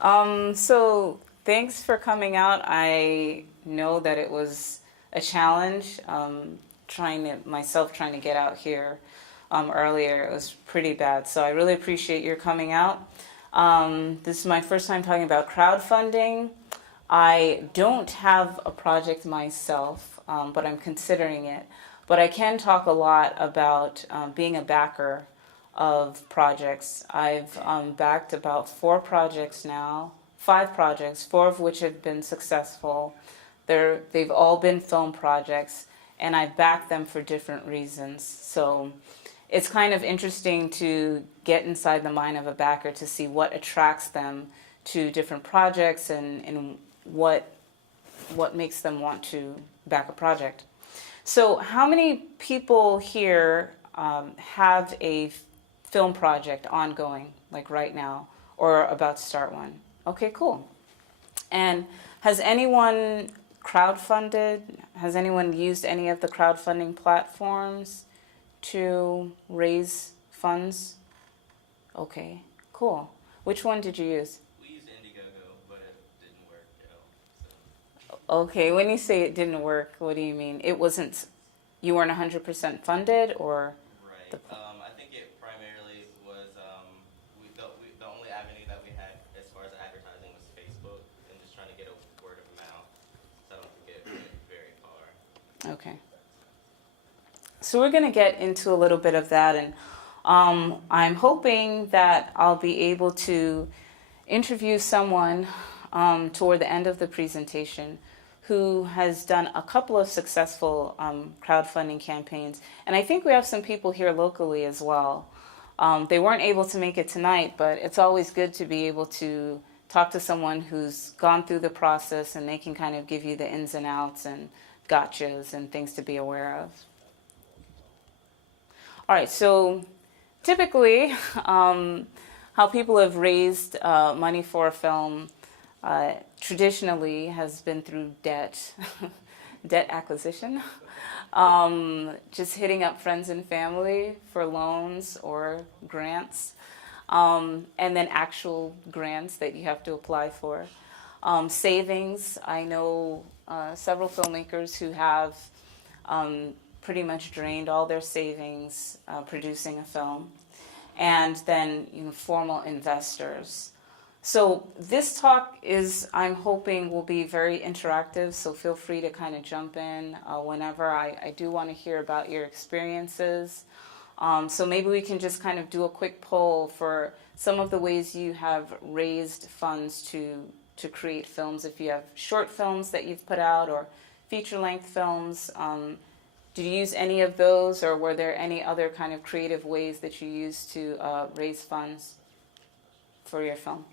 So thanks for coming out. I know that it was a challenge, trying to get out here earlier. It was pretty bad. So I really appreciate your coming out. This is my first time talking about crowdfunding. I don't have a project myself, but I'm considering it. But I can talk a lot about being a backer of projects. I've backed about 4 projects now, 5 projects, 4 of which have been successful. They've all been film projects, and I've backed them for different reasons. So it's kind of interesting to get inside the mind of a backer to see what attracts them to different projects and what makes them want to back a project. So how many people here have a film project ongoing, like right now, or about to start one? Okay, cool. And has anyone crowdfunded? Has anyone used any of the crowdfunding platforms to raise funds? Okay, cool. Which one did you use? We used IndieGoGo, but it didn't work at all. So. Okay, when you say it didn't work, what do you mean? It wasn't, you weren't 100% funded, or? Right. I think it primarily was, the only avenue that we had as far as advertising was Facebook and just trying to get a word of mouth. So I don't think it went very far. Okay. So we're going to get into a little bit of that, and I'm hoping that I'll be able to interview someone toward the end of the presentation who has done a couple of successful crowdfunding campaigns. And I think we have some people here locally as well. They weren't able to make it tonight, but it's always good to be able to talk to someone who's gone through the process, and they can kind of give you the ins and outs and gotchas and things to be aware of. All right, so typically how people have raised money for a film traditionally has been through debt, debt acquisition, just hitting up friends and family for loans or grants, and then actual grants that you have to apply for. Savings, I know several filmmakers who have pretty much drained all their savings producing a film, and then formal investors. So this talk is, I'm hoping, will be very interactive, so feel free to kind of jump in whenever. I do want to hear about your experiences. So maybe we can just kind of do a quick poll for some of the ways you have raised funds to create films. If you have short films that you've put out or feature-length films, did you use any of those, or were there any other kind of creative ways that you used to raise funds for your film?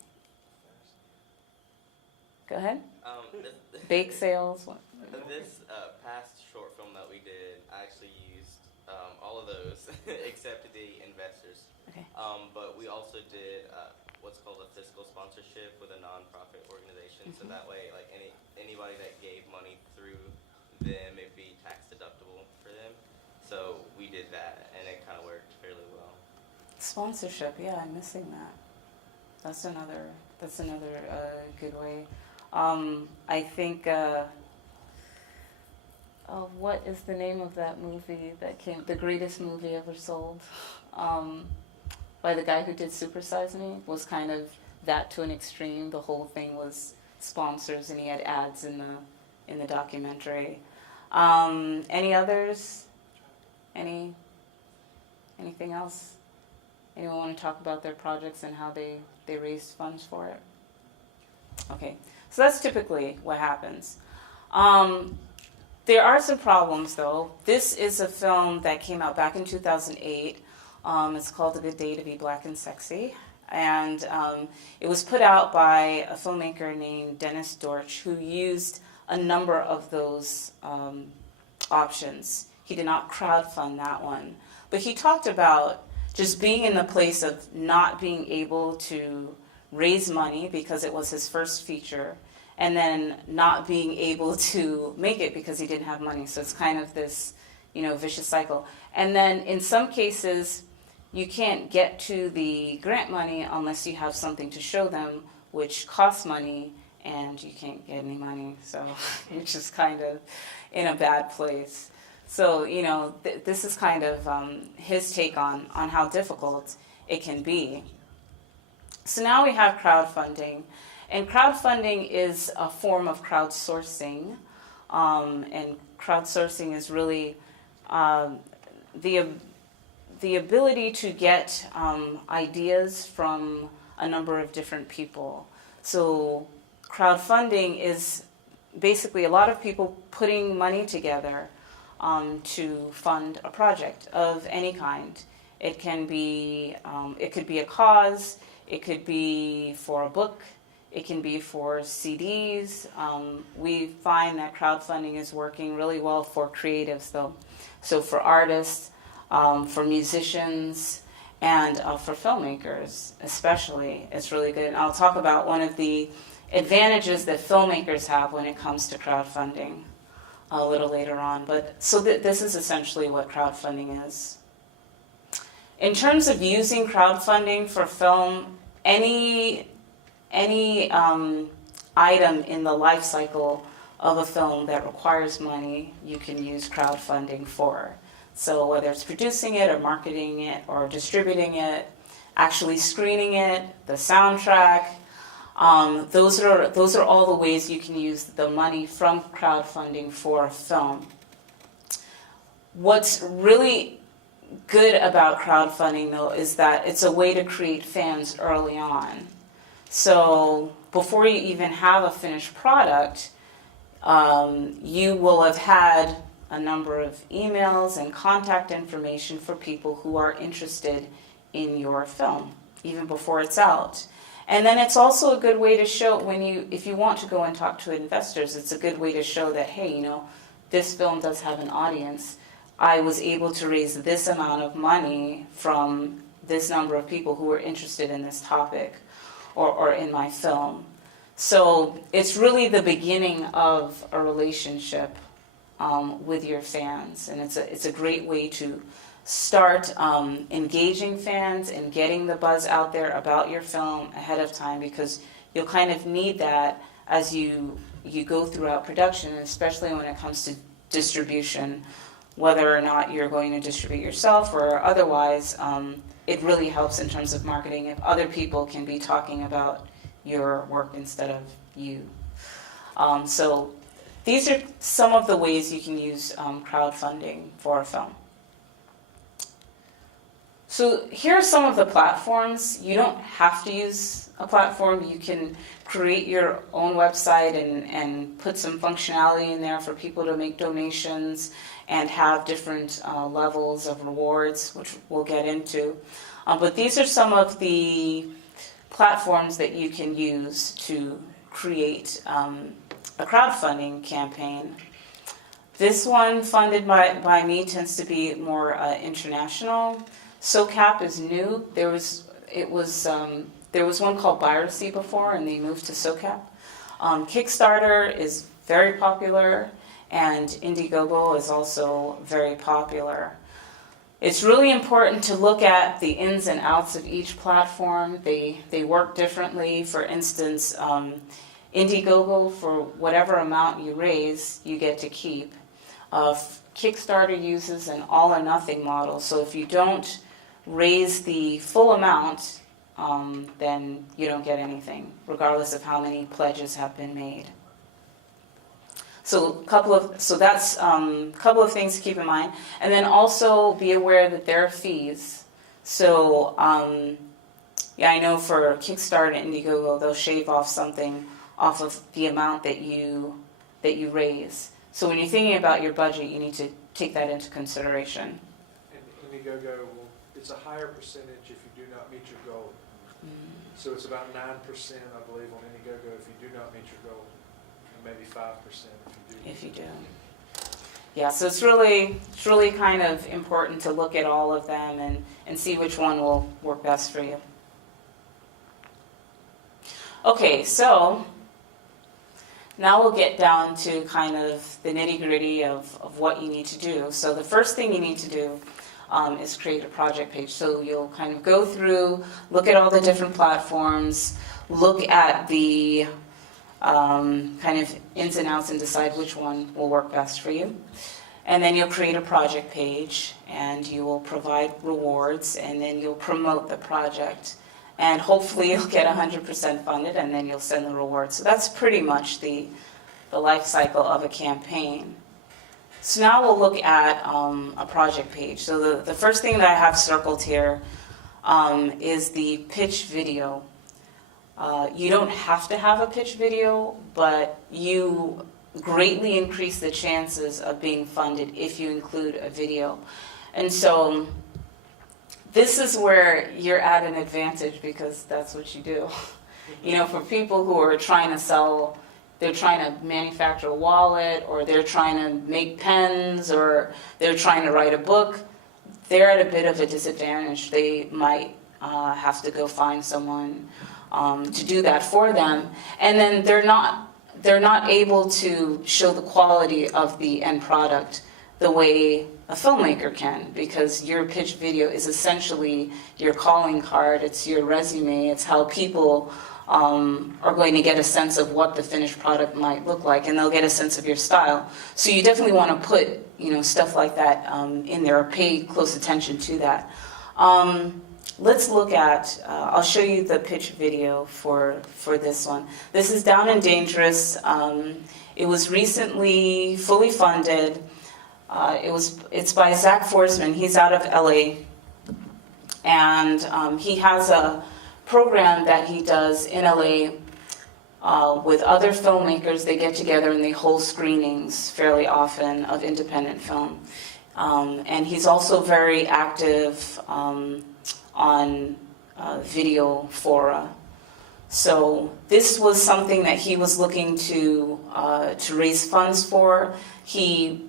Go ahead. Bake sales? What? This past short film that we did, I actually used all of those except the investors. Okay. But we also did what's called a fiscal sponsorship with a nonprofit organization. Mm-hmm. So that way, like anybody that gave money through them, it'd be tax deductible for them. So we did that, and it kind of worked fairly well. Sponsorship, yeah, I'm missing that. That's another good way. I think, what is the name of that movie that came, the greatest movie ever sold, by the guy who did Super Size Me, was kind of that to an extreme. The whole thing was sponsors, and he had ads in the documentary. Any others? Anything else? Anyone want to talk about their projects and how they raised funds for it? Okay, so that's typically what happens. There are some problems, though. This is a film that came out back in 2008. It's called A Good Day to Be Black and Sexy. And it was put out by a filmmaker named Dennis Dortch, who used a number of those options. He did not crowdfund that one. But he talked about just being in the place of not being able to raise money because it was his first feature, and then not being able to make it because he didn't have money. So it's kind of this, vicious cycle. And then in some cases, you can't get to the grant money unless you have something to show them, which costs money, and you can't get any money, so which is kind of in a bad place. So, you know, this is kind of his take on how difficult it can be. So now we have crowdfunding, and crowdfunding is a form of crowdsourcing, and crowdsourcing is really the ability to get ideas from a number of different people. So crowdfunding is basically a lot of people putting money together to fund a project of any kind. It can be, it could be a cause, it could be for a book, it can be for CDs. We find that crowdfunding is working really well for creatives though. So for artists, for musicians, and for filmmakers especially, it's really good. And I'll talk about one of the advantages that filmmakers have when it comes to crowdfunding a little later on. But so this is essentially what crowdfunding is. In terms of using crowdfunding for film, any item in the life cycle of a film that requires money, you can use crowdfunding for. So whether it's producing it or marketing it or distributing it, actually screening it, the soundtrack, those are all the ways you can use the money from crowdfunding for a film. What's really good about crowdfunding though is that it's a way to create fans early on. So before you even have a finished product, you will have had a number of emails and contact information for people who are interested in your film, even before it's out. And then it's also a good way to show if you want to go and talk to investors, it's a good way to show that, hey, you know, this film does have an audience. I was able to raise this amount of money from this number of people who were interested in this topic or in my film. So it's really the beginning of a relationship with your fans, and it's a great way to start engaging fans and getting the buzz out there about your film ahead of time, because you'll kind of need that as you go throughout production, especially when it comes to distribution, whether or not you're going to distribute yourself or otherwise. It really helps in terms of marketing if other people can be talking about your work instead of you. So these are some of the ways you can use crowdfunding for a film. So here are some of the platforms. You don't have to use a platform. You can create your own website and put some functionality in there for people to make donations and have different levels of rewards, which we'll get into. But these are some of the platforms that you can use to create a crowdfunding campaign. This one, funded by me, tends to be more international. SOCAP is new. There was one called Piracy before, and they moved to SOCAP. Kickstarter is very popular, and IndieGoGo is also very popular. It's really important to look at the ins and outs of each platform. They work differently. For instance, IndieGoGo, for whatever amount you raise, you get to keep. Kickstarter uses an all-or-nothing model, so if you don't raise the full amount, then you don't get anything, regardless of how many pledges have been made. So that's a couple of things to keep in mind, and then also be aware that there are fees. So yeah, I know for Kickstarter and IndieGoGo, they'll shave off something off of the amount that you raise. So when you're thinking about your budget, you need to take that into consideration. And IndieGoGo it's a higher percentage if you do not meet your goal. So it's about 9%, I believe, on IndieGoGo if you do not meet your goal, and maybe 5% if you do. Yeah, so it's really kind of important to look at all of them and see which one will work best for you. Okay, so now we'll get down to kind of the nitty-gritty of what you need to do. So the first thing you need to do is create a project page. So you'll kind of go through, look at all the different platforms, look at the kind of ins and outs and decide which one will work best for you. And then you'll create a project page, and you will provide rewards, and then you'll promote the project. And hopefully you'll get 100% funded, and then you'll send the rewards. So that's pretty much the life cycle of a campaign. So now we'll look at a project page. So the first thing that I have circled here is the pitch video. You don't have to have a pitch video, but you greatly increase the chances of being funded if you include a video. And so this is where you're at an advantage, because that's what you do. You know, for people who are trying to sell, they're trying to manufacture a wallet, or they're trying to make pens, or they're trying to write a book, they're at a bit of a disadvantage. They might have to go find someone to do that for them, and then they're not able to show the quality of the end product the way a filmmaker can, because your pitch video is essentially your calling card, it's your resume, it's how people are going to get a sense of what the finished product might look like, and they'll get a sense of your style. So you definitely want to put, you know, stuff like that in there, or pay close attention to that. Let's look at, I'll show you the pitch video for this one. This is Down and Dangerous. It was recently fully funded. It's by Zach Forsman. He's out of LA. And he has a program that he does in LA with other filmmakers. They get together and they hold screenings fairly often of independent film. And he's also very active on video fora. So this was something that he was looking to raise funds for. He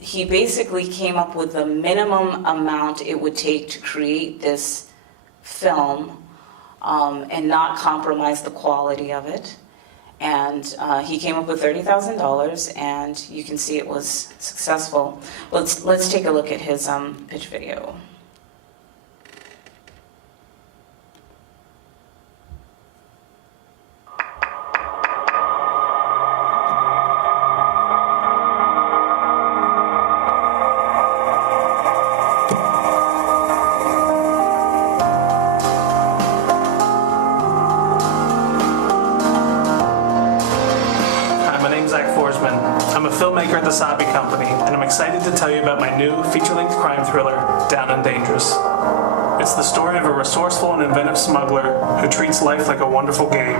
basically came up with the minimum amount it would take to create this film and not compromise the quality of it. And he came up with $30,000, and you can see it was successful. Let's take a look at his pitch video. I'm a filmmaker at the Sabi Company, and I'm excited to tell you about my new feature-length crime thriller, Down and Dangerous. It's the story of a resourceful and inventive smuggler who treats life like a wonderful game,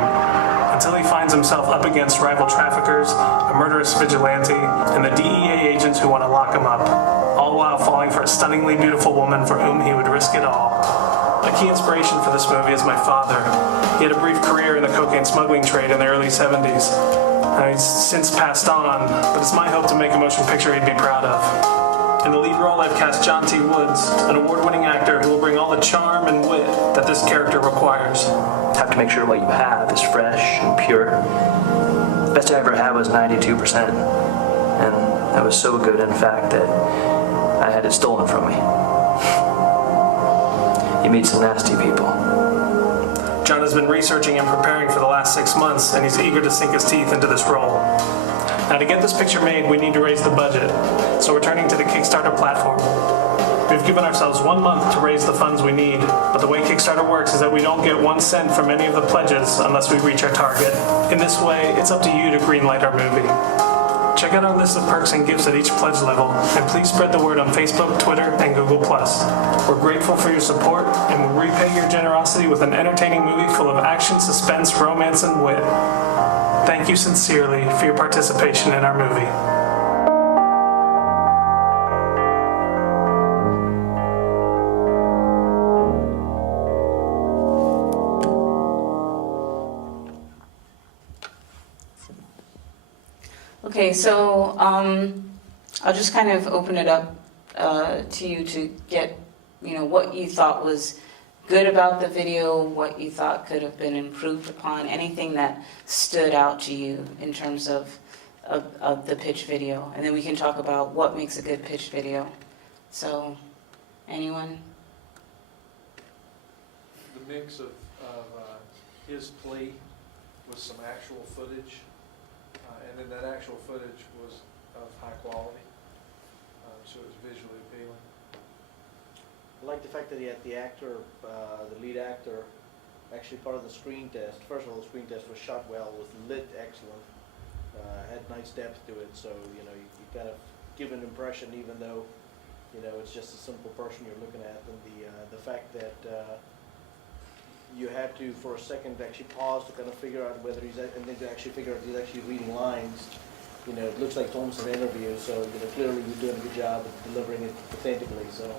until he finds himself up against rival traffickers, a murderous vigilante, and the DEA agents who want to lock him up, all while falling for a stunningly beautiful woman for whom he would risk it all. A key inspiration for this movie is my father. He had a brief career in the cocaine smuggling trade in the early 70s. He's since passed on, but it's my hope to make a motion picture he'd be proud of. In the lead role, I've cast John T. Woods, an award-winning actor who will bring all the charm and wit that this character requires. Have to make sure what you have is fresh and pure. The best I ever had was 92%, and that was so good, in fact, that I had it stolen from me. You meet some nasty people. John has been researching and preparing for the last 6 months, and he's eager to sink his teeth into this role. Now, to get this picture made, we need to raise the budget, so we're turning to the Kickstarter platform. We've given ourselves 1 month to raise the funds we need, but the way Kickstarter works is that we don't get 1 cent from any of the pledges unless we reach our target. In this way, it's up to you to greenlight our movie. Check out our list of perks and gifts at each pledge level, and please spread the word on Facebook, Twitter, and Google+. We're grateful for your support, and we'll repay your generosity with an entertaining movie full of action, suspense, romance, and wit. Thank you sincerely for your participation in our movie. Okay, so I'll just kind of open it up to you to get, what you thought was good about the video, what you thought could have been improved upon, anything that stood out to you in terms of the pitch video. And then we can talk about what makes a good pitch video. So Anyone? The mix of his plea with some actual footage, and then that actual footage was of high quality, so it was visually appealing. I like the fact that he had the actor, the lead actor, actually part of the screen test. First of all, the screen test was shot well, was lit excellent, had nice depth to it, so you kind of give an impression even though it's just a simple person you're looking at, and the fact that you had to, for a second, actually pause to kind of figure out whether he's, and then to actually figure out he's actually reading lines. It looks like it's almost an interview, so clearly you're doing a good job of delivering it authentically. So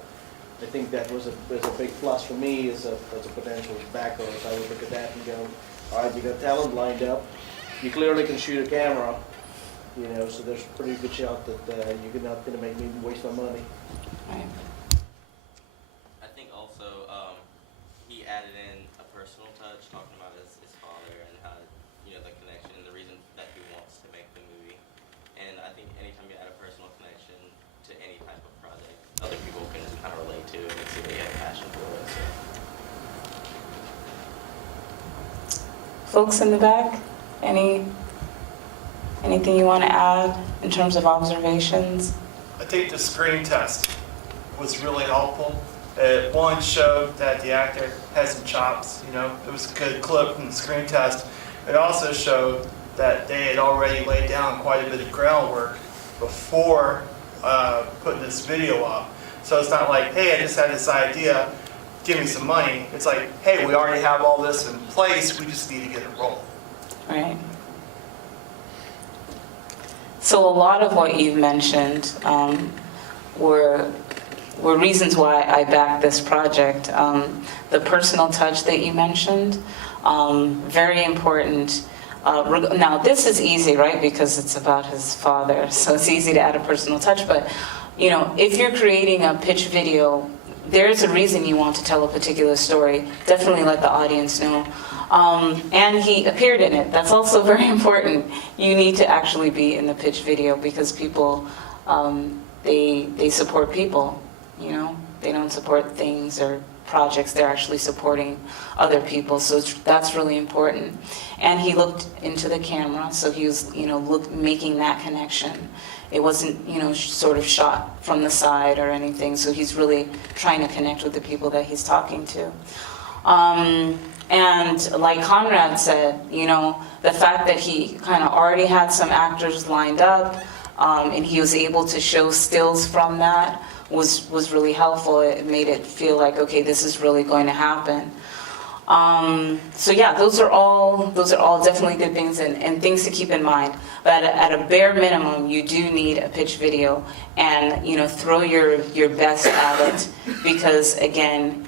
I think that was a big plus for me as a potential backer. So I would look at that and go, all right, you got talent lined up. You clearly can shoot a camera, so there's a pretty good shot that you're not going to make me waste my money. Right. I think also he added in a personal touch, talking about his father and how, the connection and the reason that he wants to make the movie. And I think anytime you add a personal connection to any type of project, other people can kind of relate to and see that you have passion for it. So. Folks in the back, anything you want to add in terms of observations? I think the screen test was really helpful. One showed that the actor had some chops, it was a good clip from the screen test. It also showed that they had already laid down quite a bit of groundwork before putting this video up. So it's not like, hey, I just had this idea, give me some money. It's like, hey, we already have all this in place, we just need to get it rolling. Right. So a lot of what you've mentioned were reasons why I backed this project. The personal touch that you mentioned, very important. Now this is easy, right? Because it's about his father, so it's easy to add a personal touch. But if you're creating a pitch video, there's a reason you want to tell a particular story. Definitely let the audience know. And he appeared in it. That's also very important. You need to actually be in the pitch video because people, they support people. They don't support things or projects. They're actually supporting other people. So that's really important. And he looked into the camera, so he was, making that connection. It wasn't, sort of shot from the side or anything. So he's really trying to connect with the people that he's talking to. And like Conrad said, the fact that he kind of already had some actors lined up, and he was able to show stills from that was really helpful. It made it feel like, okay, this is really going to happen. So yeah, those are all definitely good things and things to keep in mind. But at a bare minimum, you do need a pitch video, and throw your best at it, because again,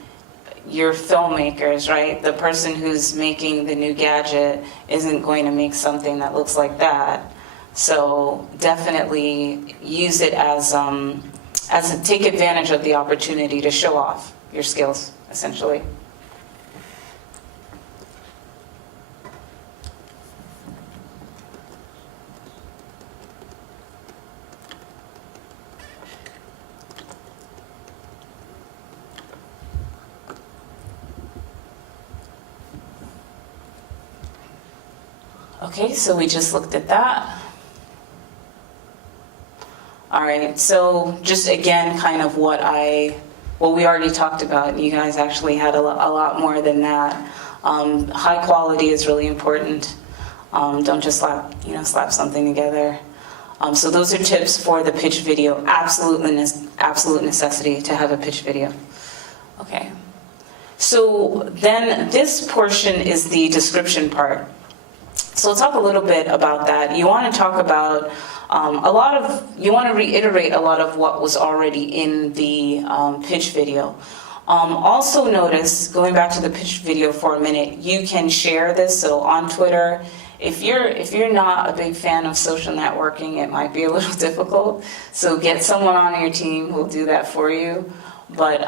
you're filmmakers, right? The person who's making the new gadget isn't going to make something that looks like that. So definitely use it as take advantage of the opportunity to show off your skills, essentially. Okay, so we just looked at that. All right, so just again, kind of what we already talked about. You guys actually had a lot more than that. High quality is really important. Don't just slap something together. So those are tips for the pitch video. Absolute necessity to have a pitch video. Okay. So then this portion is the description part. So let's talk a little bit about that. You want to talk about you want to reiterate a lot of what was already in the pitch video. Also notice, going back to the pitch video for a minute, you can share this. So on Twitter, if you're not a big fan of social networking, it might be a little difficult. So get someone on your team who'll do that for you. But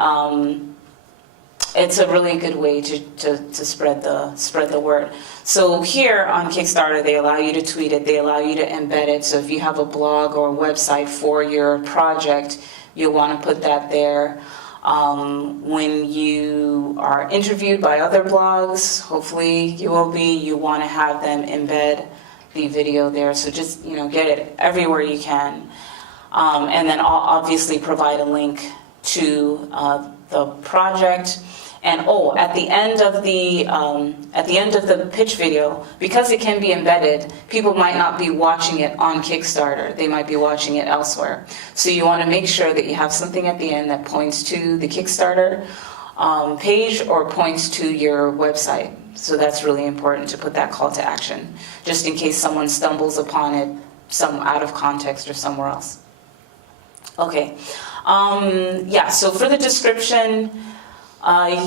it's a really good way to spread the word. So here on Kickstarter, they allow you to tweet it, they allow you to embed it. So if you have a blog or a website for your project, you'll want to put that there. When you are interviewed by other blogs, hopefully you will be, you want to have them embed the video there. So just, get it everywhere you can. And then obviously provide a link to the project. And at the end of the pitch video, because it can be embedded, people might not be watching it on Kickstarter. They might be watching it elsewhere. So you want to make sure that you have something at the end that points to the Kickstarter page or points to your website. So that's really important to put that call to action, just in case someone stumbles upon it out of context or somewhere else. Okay. So for the description,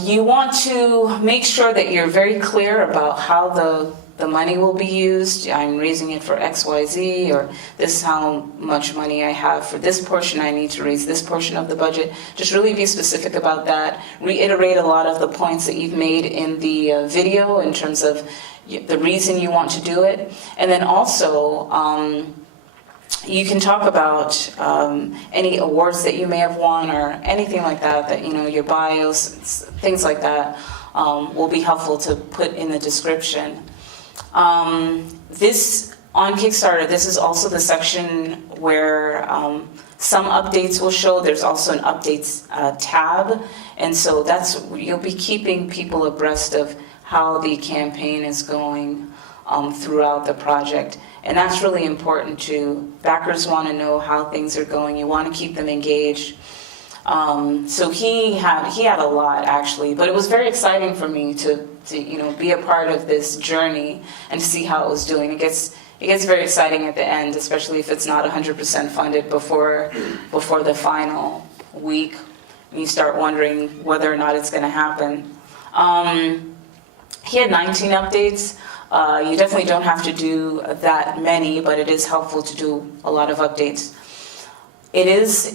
you want to make sure that you're very clear about how the money will be used. I'm raising it for XYZ, or this is how much money I have for this portion. I need to raise this portion of the budget. Just really be specific about that. Reiterate a lot of the points that you've made in the video in terms of the reason you want to do it. And then also, you can talk about any awards that you may have won or anything like that, your bios, things like that will be helpful to put in the description. This, on Kickstarter, this is also the section where some updates will show. There's also an updates tab, and so you'll be keeping people abreast of how the campaign is going throughout the project. And that's really important too. Backers want to know how things are going. You want to keep them engaged. So he had a lot actually, but it was very exciting for me to be a part of this journey and to see how it was doing. It gets very exciting at the end, especially if it's not 100% funded before the final week. And you start wondering whether or not it's going to happen. He had 19 updates. You definitely don't have to do that many, but it is helpful to do a lot of updates. It is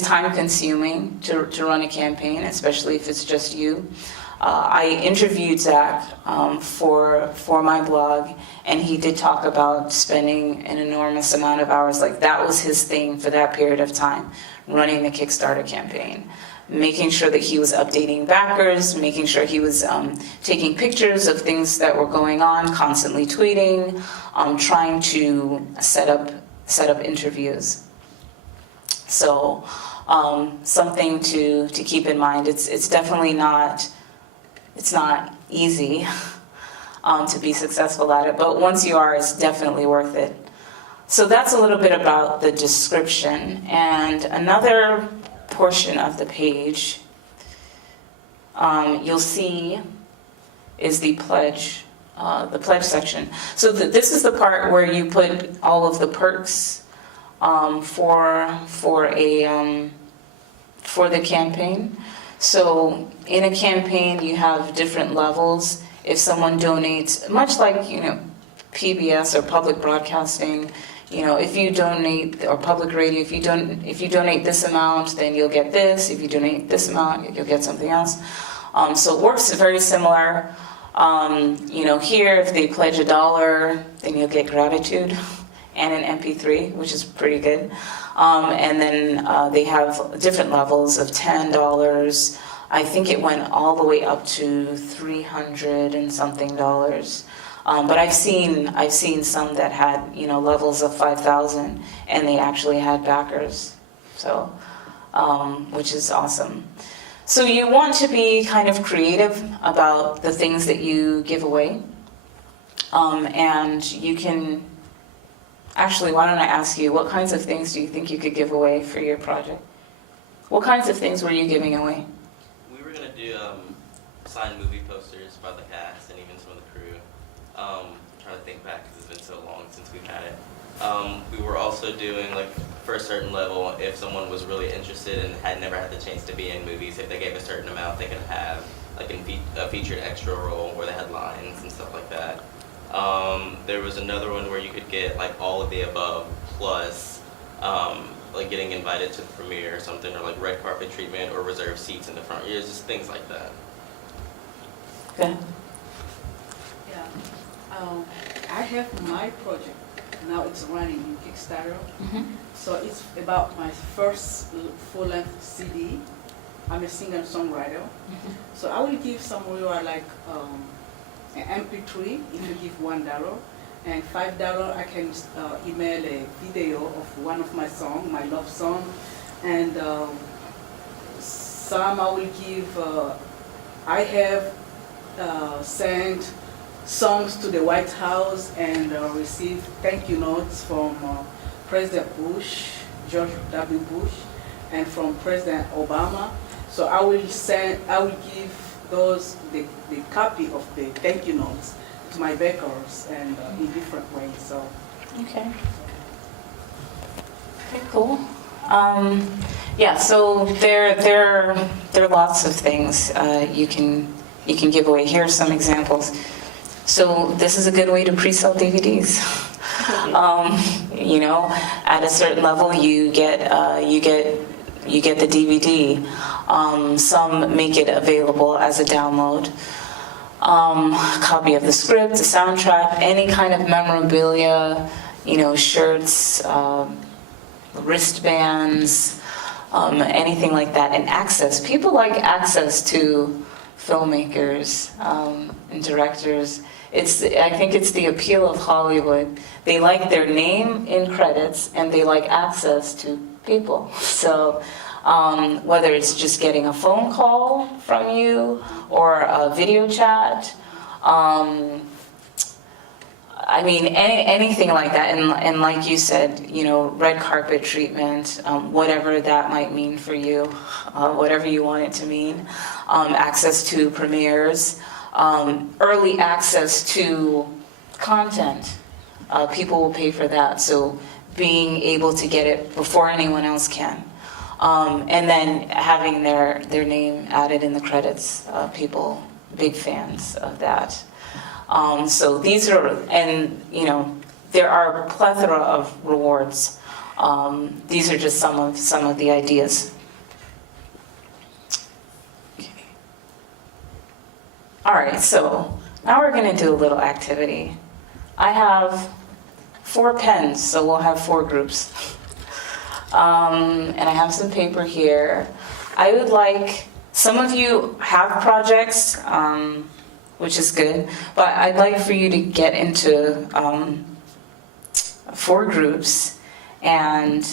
time consuming to run a campaign, especially if it's just you. I interviewed Zach for my blog, and he did talk about spending an enormous amount of hours. Like, that was his thing for that period of time, running the Kickstarter campaign. Making sure that he was updating backers, making sure he was taking pictures of things that were going on, constantly tweeting, trying to set up interviews. So something to keep in mind. It's definitely not easy to be successful at it, but once you are, it's definitely worth it. So that's a little bit about the description. And another portion of the page you'll see is the pledge section. So this is the part where you put all of the perks for the campaign. So in a campaign you have different levels. If someone donates, much like PBS or public broadcasting, if you donate, or public radio, if you donate this amount, then you'll get this. If you donate this amount, you'll get something else. So it works very similar. Here, if they pledge $1, then you'll get gratitude and an MP3, which is pretty good. And then they have different levels of $10. I think it went all the way up to $300 and something dollars. But I've seen some that had levels of 5,000, and they actually had backers, so which is awesome. So you want to be kind of creative about the things that you give away, and you can actually. Why don't I ask you, what kinds of things do you think you could give away for your project? What kinds of things were you giving away? We were gonna do signed movie posters by the cast and even some of the crew. Trying to think back because it's been so long since we've had it. We were also doing, like, for a certain level, if someone was really interested and had never had the chance to be in movies, if they gave a certain amount, they could have like a featured extra role where they had lines and stuff like that. There was another one where you could get like all of the above plus like getting invited to the premiere or something, or like red carpet treatment or reserved seats in the front. Yeah, just things like that. Okay. Yeah. I have my project. Now it's running in Kickstarter. Mm-hmm. So it's about my first full-length CD. I'm a singer-songwriter. So I will give some who are like an MP3 if you give $1, and $5 I can email a video of one of my songs, my love song, and some I will give. I have sent songs to the White House and received thank you notes from President Bush, George W. Bush, and from President Obama. So I will give those the copy of the thank you notes to my backers and in different ways. So Okay. Okay, cool. Yeah, so there are lots of things you can give away. Here are some examples. So this is a good way to pre-sell DVDs. At a certain level, you get the DVD. Some make it available as a download. Copy of the script, the soundtrack, any kind of memorabilia, shirts, wristbands, anything like that, and access. People like access to filmmakers and directors. I think it's the appeal of Hollywood. They like their name in credits, and they like access to people. So whether it's just getting a phone call from you or a video chat, anything like that. And like you said, red carpet treatment, whatever that might mean for you, whatever you want it to mean, access to premieres, early access to content. People will pay for that. So being able to get it before anyone else can. And then having their name added in the credits, people, big fans of that. So these are, and there are a plethora of rewards. These are just some of the ideas. Okay. All right, so now we're going to do a little activity. I have 4 pens, so we'll have 4 groups. And I have some paper here. I would like, some of you have projects, which is good, but I'd like for you to get into 4 groups and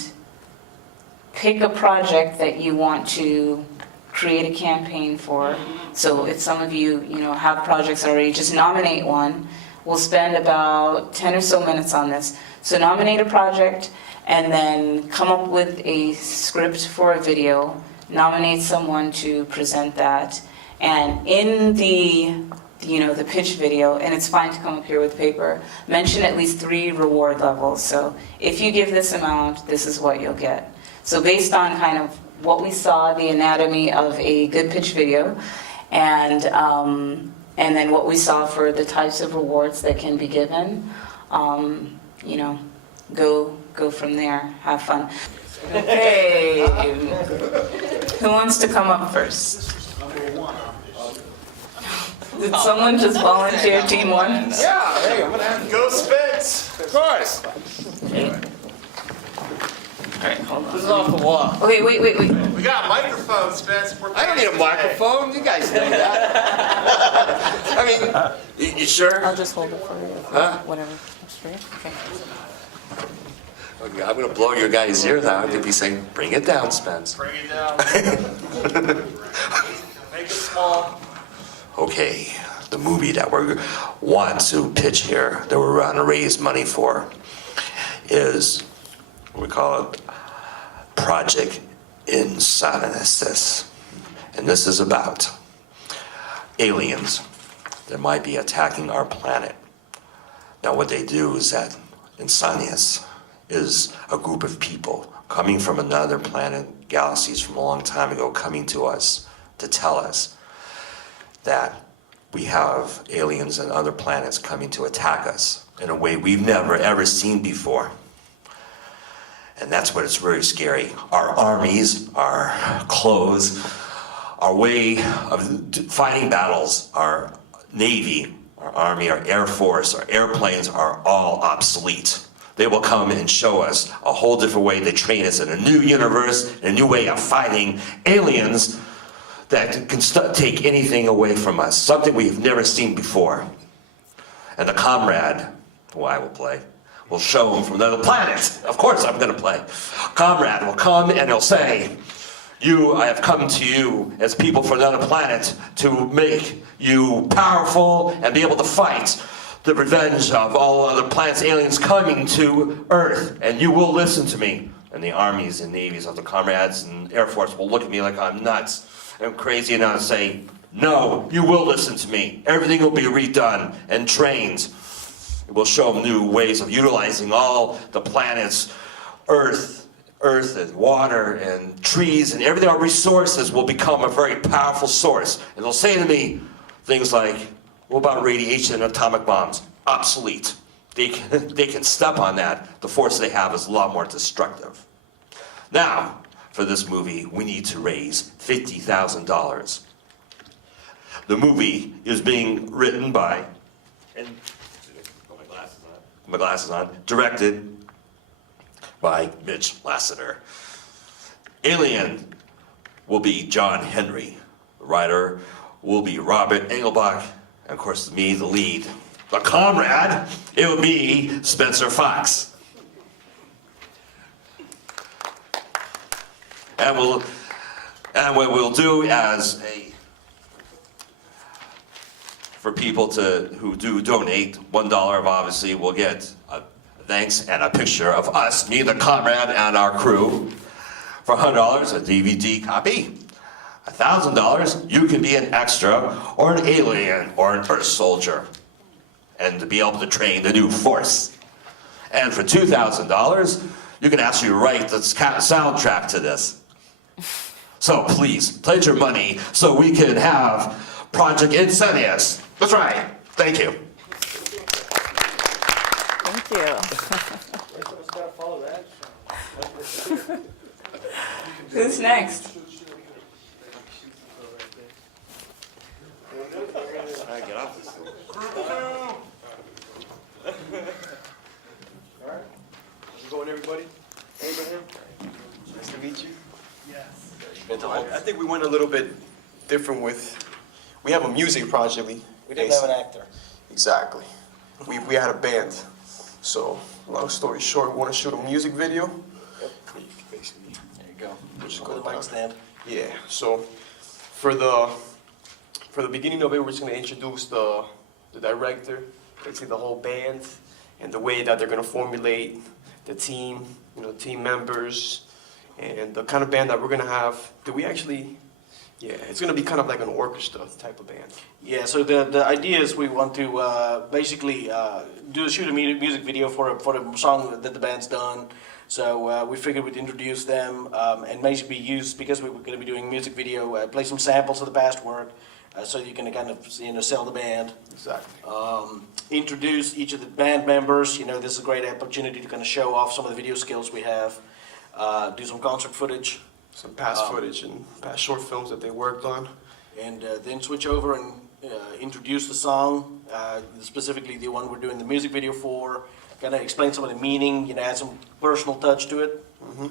pick a project that you want to create a campaign for. So if some of you, have projects already, just nominate one. We'll spend about 10 or so minutes on this. So nominate a project, and then come up with a script for a video, nominate someone to present that, and in the pitch video, and it's fine to come up here with paper, mention at least 3 reward levels. So if you give this amount, this is what you'll get. So based on kind of what we saw, the anatomy of a good pitch video, and then what we saw for the types of rewards that can be given, go from there, have fun. Okay, who wants to come up first? Did someone just volunteer team 1? Yeah, hey, I'm gonna have to Go Spence! Of course. Okay. All right, hold This is on. off the wall. Okay, wait. We got a microphone, Spence. I don't need a microphone. You guys know that. I mean, you sure? I'll just hold it for you. Huh? Whatever. That's for you. Okay. Okay, I'm gonna blow your guys' ears out. They'll be saying, "Bring it down, Spence." Bring it down. Make it small. Okay, the movie that we want to pitch here, that we're going to raise money for, is what we call it Project Insanus. And this is about aliens that might be attacking our planet. Now what they do is that Insanus is a group of people coming from another planet, galaxies from a long time ago, coming to us to tell us that we have aliens and other planets coming to attack us in a way we've never ever seen before. And that's what it's very scary. Our armies, our clothes, our way of fighting battles, our Navy, our Army, our Air Force, our airplanes are all obsolete. They will come and show us a whole different way. They train us in a new universe, a new way of fighting aliens that can take anything away from us, something we've never seen before. And the comrade, who I will play, will show him from another planet. Of course I'm going to play. Comrade will come and he'll say, I have come to you as people from another planet to make you powerful and be able to fight the revenge of all other planets, aliens coming to Earth, and you will listen to me. And the armies and navies of the comrades and Air Force will look at me like I'm nuts and crazy, and I'll say, no, you will listen to me. Everything will be redone and trained. It will show them new ways of utilizing all the planets, Earth and water and trees and everything. Our resources will become a very powerful source. And they'll say to me things like, what about radiation and atomic bombs? Obsolete. They can step on that. The force they have is a lot more destructive. Now, for this movie, we need to raise $50,000. The movie is being written by, and my glasses on, directed by Mitch Lasseter. Alien will be John Henry. The writer will be Robert Engelbach. And of course, me, the lead. The comrade, it will be Spencer Fox. And what we'll do for people who do donate, $1 obviously will get a thanks and a picture of us, me, the comrade, and our crew. For $100, a DVD copy. $1,000, you can be an extra or an alien or an Earth soldier and to be able to train the new force. And for $2,000, you can actually write the soundtrack to this. So please, pledge your money so we can have Project Insidious. That's right. Thank you. Thank you. Who's next? Get off this. All right. How's it going, everybody? Abraham, nice to meet you. Yes. I think we went a little bit different we have a music project. We didn't have an actor. Exactly. We had a band. So, long story short, we want to shoot a music video. Yep. Basically. There you go. Just Go to go the mic down. stand. Yeah, so for the beginning of it, we're just going to introduce the director, basically the whole band, and the way that they're going to formulate the team, team members, and the kind of band that we're going to have. It's going to be kind of like an orchestra type of band. Yeah, so the idea is we want to basically shoot a music video for a song that the band's done. So we figured we'd introduce them and basically because we were going to be doing music video, play some samples of the past work, so you can kind of sell the band. Exactly. Introduce each of the band members. This is a great opportunity to kind of show off some of the video skills we have. Do some concert footage. Some past footage and past short films that they worked on. And then switch over and introduce the song, specifically the one we're doing the music video for, kind of explain some of the meaning, add some personal touch to it. Mm-hmm.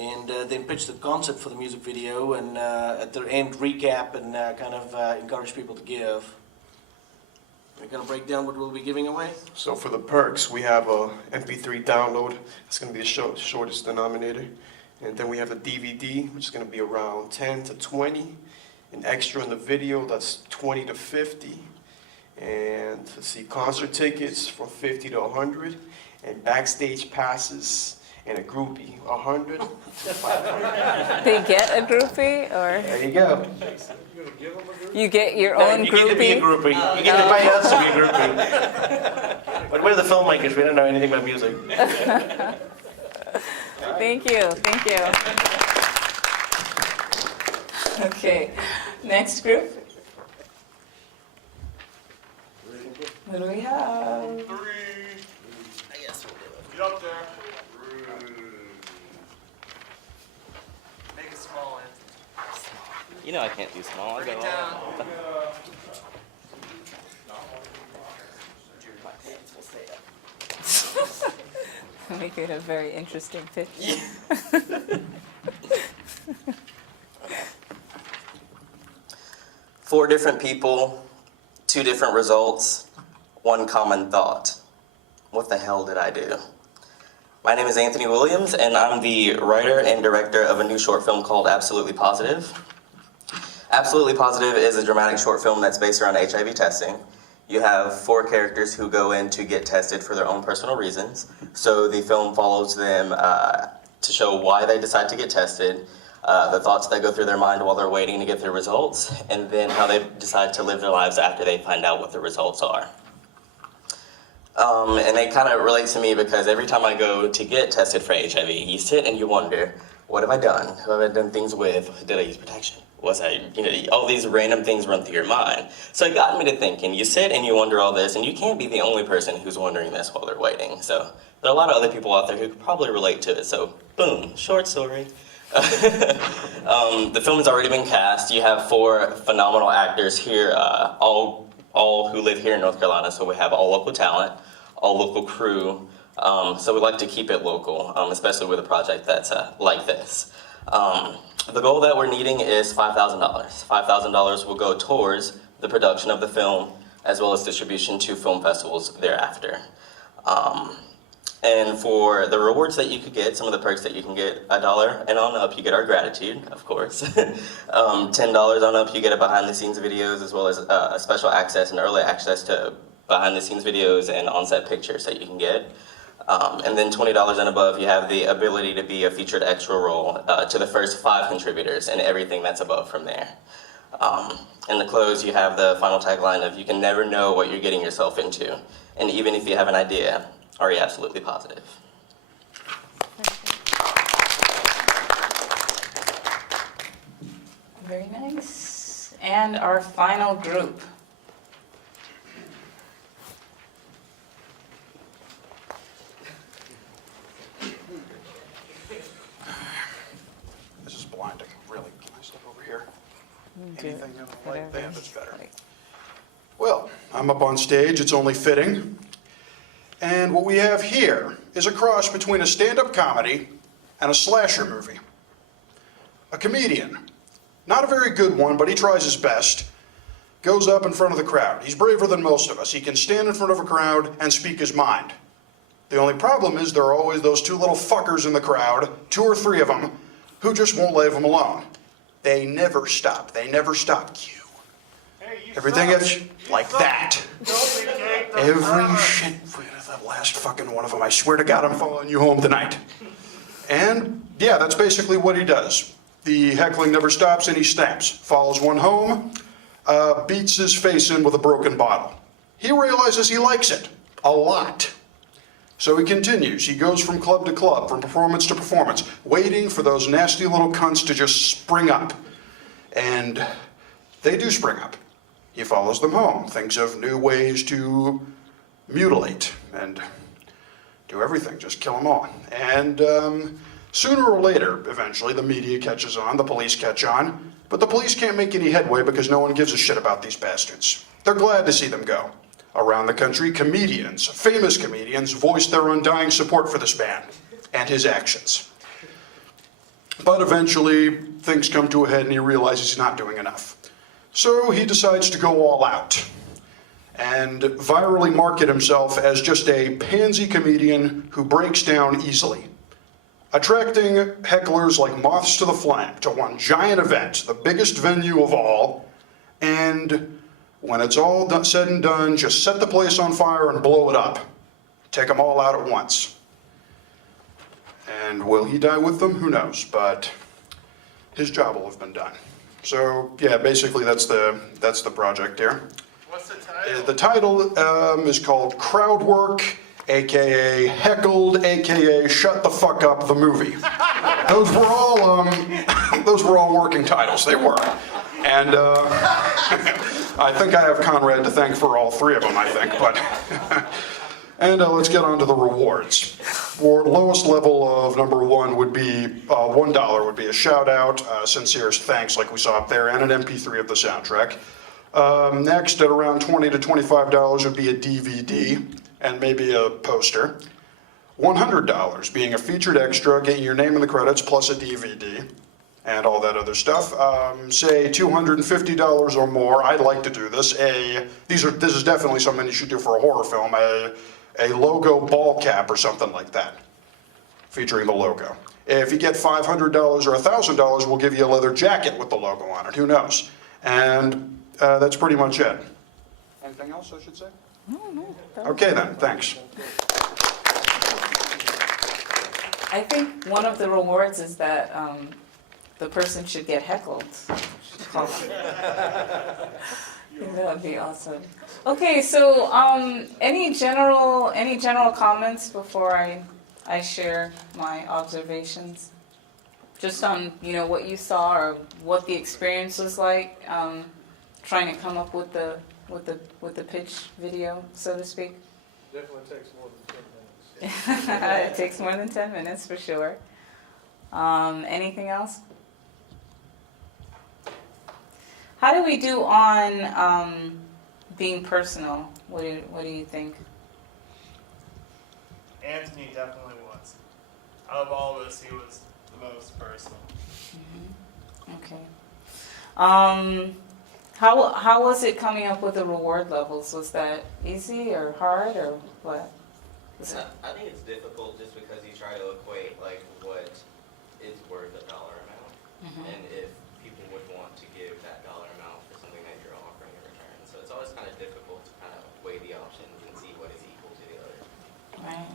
And then pitch the concept for the music video, and at the end recap and kind of encourage people to give. We're going to break down what we'll be giving away. So for the perks, we have a MP3 download. It's going to be the shortest denominator. And then we have a DVD, which is going to be around 10 to 20. An extra in the video, that's 20 to 50. And let's see, concert tickets from 50 to 100. And backstage passes and a groupie, 100 to 500. They get a groupie, or There you go. you get your own You get to be a groupie? groupie. You get to pay us to be a groupie. But we're the filmmakers. We don't know anything about music. Thank you. Okay, next group. What do we have? Get up there. Make it small, You know I can't do small. I got all. Make it a very interesting pitch. Four different people, two different results, one common thought. What the hell did I do? My name is Anthony Williams, and I'm the writer and director of a new short film called Absolutely Positive. Absolutely Positive is a dramatic short film that's based around HIV testing. You have four characters who go in to get tested for their own personal reasons. So the film follows them to show why they decide to get tested, the thoughts that go through their mind while they're waiting to get their results, and then how they decide to live their lives after they find out what the results are. And they kind of relate to me because every time I go to get tested for HIV, you sit and you wonder, what have I done? Who have I done things with? Did I use protection? Was I, all these random things run through your mind. So it got me to thinking, you sit and you wonder all this, and you can't be the only person who's wondering this while they're waiting. So there are a lot of other people out there who could probably relate to it. So boom, short story. The film has already been cast. You have four phenomenal actors here, all who live here in North Carolina. So we have all local talent, all local crew. So we like to keep it local, especially with a project that's like this. The goal that we're needing is $5,000. $5,000 will go towards the production of the film, as well as distribution to film festivals thereafter. And for the rewards that you could get, some of the perks that you can get, $1 and on up, you get our gratitude, of course. $10 on up, you get a behind-the-scenes videos, as well as special access and early access to behind-the-scenes videos and on-set pictures that you can get. And then $20 and above, you have the ability to be a featured extra role to the first 5 contributors and everything that's above from there. In the close, you have the final tagline of, you can never know what you're getting yourself into. And even if you have an idea, are you absolutely positive? Very nice. And our final group. This is blinding, really. Can I step over here? Do Anything in the light whatever. there that's better. Well, I'm up on stage, it's only fitting. And what we have here is a cross between a stand-up comedy and a slasher movie. A comedian, not a very good one, but he tries his best, goes up in front of the crowd. He's braver than most of us. He can stand in front of a crowd and speak his mind. The only problem is there are always those two little fuckers in the crowd, 2 or 3 of them, who just won't leave him alone. They never stop. They never stop. Cue. Everything is like that. Every shit, the last fucking one of them. I swear to God, I'm following you home tonight. And yeah, that's basically what he does. The heckling never stops and he stamps. Follows one home, beats his face in with a broken bottle. He realizes he likes it. A lot. So he continues. He goes from club to club, from performance to performance, waiting for those nasty little cunts to just spring up. And they do spring up. He follows them home, thinks of new ways to mutilate and do everything, just kill them all. And sooner or later, eventually, the media catches on, the police catch on, but the police can't make any headway because no one gives a shit about these bastards. They're glad to see them go. Around the country, comedians, famous comedians, voice their undying support for this man and his actions. But eventually, things come to a head and he realizes he's not doing enough. So he decides to go all out and virally market himself as just a pansy comedian who breaks down easily, attracting hecklers like moths to the flame to one giant event, the biggest venue of all, and when it's all said and done, just set the place on fire and blow it up. Take them all out at once. And will he die with them? Who knows, but his job will have been done. So yeah, basically that's the project here. What's the title? The title is called Crowd Work, aka Heckled, aka Shut the Fuck Up the Movie. Those were all working titles. They were, and I think I have Conrad to thank for all 3 of them. I think, but. And let's get on to the rewards. For lowest level of number 1 would be $1 would be a shout out, sincerest thanks like we saw up there, and an MP3 of the soundtrack. Next, at around $20 to $25 would be a DVD and maybe a poster. $100 being a featured extra, getting your name in the credits plus a DVD and all that other stuff. Say $250 or more. I'd like to do this. This is definitely something you should do for a horror film. A logo ball cap or something like that, featuring the logo. If you get $500 or $1,000, we'll give you a leather jacket with the logo on it. Who knows? And that's pretty much it. Anything else I should say? No. Okay then, thanks. I think one of the rewards is that the person should get heckled. I think that would be awesome. Okay, so any general comments before I share my observations? Just on what you saw or what the experience was like, trying to come up with the pitch video, so to speak. Definitely takes more than 10 minutes. It takes more than 10 minutes for sure. Anything else? How do we do on being personal? What do you think? Anthony definitely was. Out of all of us, he was the most personal. Okay. How was it coming up with the reward levels? Was that easy or hard or what? I think it's difficult just because you try to equate like what is worth a dollar amount, and if people would want to give that dollar amount for something that you're offering in return. So it's always kind of difficult to kind of weigh the options and see what is equal to the other. Right.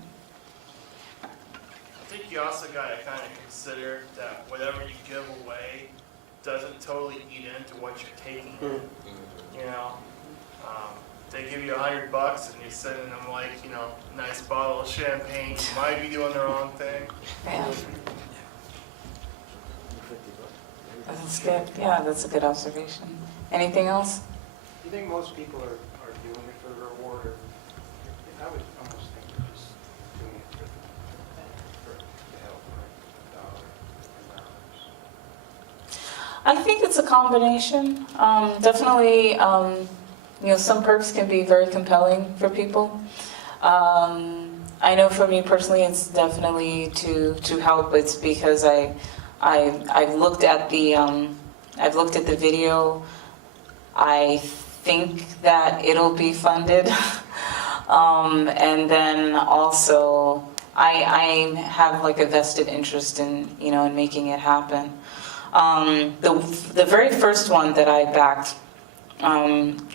I think you also got to kind of consider that whatever you give away doesn't totally eat into what you're taking. You know, they give you $100 and you're sending them like, nice bottle of champagne. You might be doing the wrong thing. Yeah. That's good. Yeah, that's a good observation. Anything else? Do you think most people are doing it for the reward, or I would almost think they're just doing it for the help, right? $1 I think it's a combination. Definitely, some perks can be very compelling for people. I know for me personally, it's definitely to help. It's because I've looked at the video. I think that it'll be funded, and then also I have like a vested interest in in making it happen. The very first one that I backed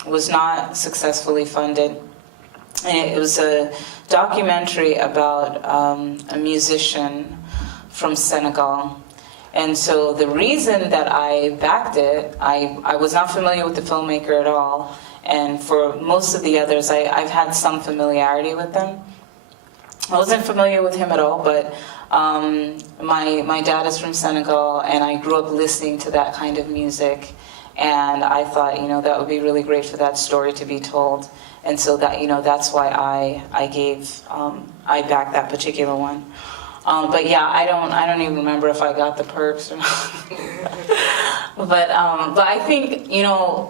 was not successfully funded. And it was a documentary about a musician from Senegal. And so the reason that I backed it, I was not familiar with the filmmaker at all. And for most of the others, I've had some familiarity with them. I wasn't familiar with him at all, but my dad is from Senegal, and I grew up listening to that kind of music. And I thought, that would be really great for that story to be told. And so that, that's why I backed that particular one. But yeah, I don't even remember if I got the perks or not. but I think,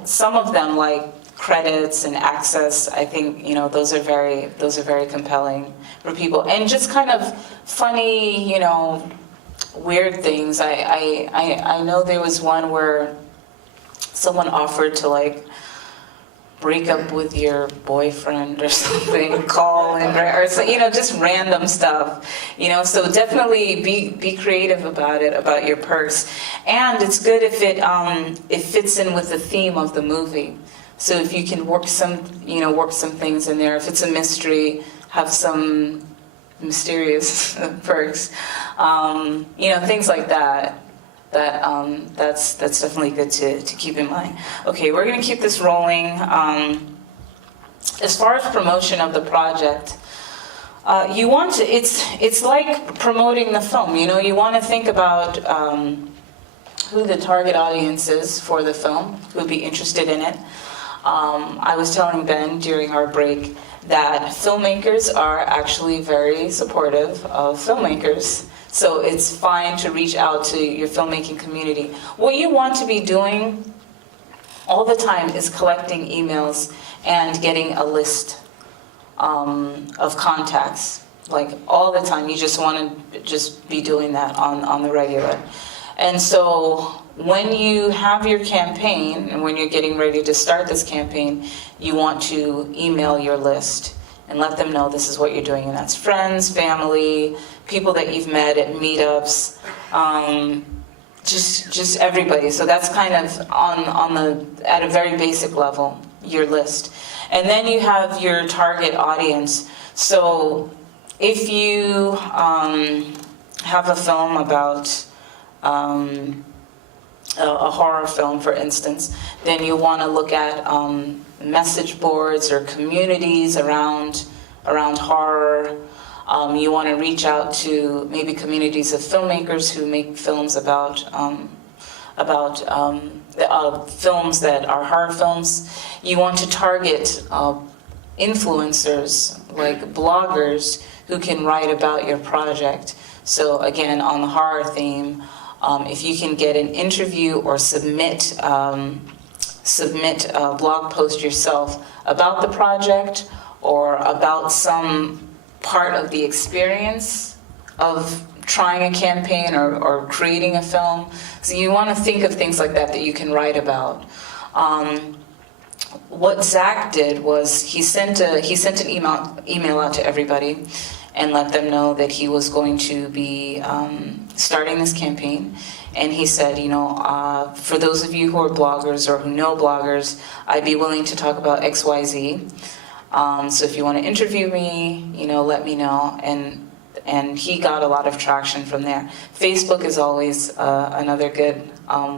some of them, like credits and access, I think, those are very compelling for people. And just kind of funny, weird things. I know there was one where someone offered to like break up with your boyfriend or something, call in, or just random stuff, so definitely be creative about it, about your perks. And it's good if it fits in with the theme of the movie. So if you can work some things in there. If it's a mystery, have some mysterious perks, things like that. That's definitely good to keep in mind. Okay, we're going to keep this rolling. As far as promotion of the project, you want to. It's like promoting the film. You want to think about who the target audience is for the film, who would be interested in it. I was telling Ben during our break that filmmakers are actually very supportive of filmmakers. So it's fine to reach out to your filmmaking community. What you want to be doing all the time is collecting emails and getting a list of contacts. like all the time. You just want to just be doing that on the regular. And so when you have your campaign and when you're getting ready to start this campaign, you want to email your list and let them know this is what you're doing. And that's friends, family, people that you've met at meetups, just everybody. So that's kind of at a very basic level, your list. And then you have your target audience. So if you have a film about a horror film, for instance, then you want to look at message boards or communities around horror. You want to reach out to maybe communities of filmmakers who make films about films that are horror films. You want to target influencers like bloggers who can write about your project. So again, on the horror theme, if you can get an interview or submit a blog post yourself about the project or about some part of the experience of trying a campaign or creating a film. So you want to think of things like that you can write about. What Zach did was he sent an email out to everybody and let them know that he was going to be starting this campaign. And he said, for those of you who are bloggers or who know bloggers, I'd be willing to talk about XYZ. So if you want to interview me, let me know. And he got a lot of traction from there. Facebook is always another good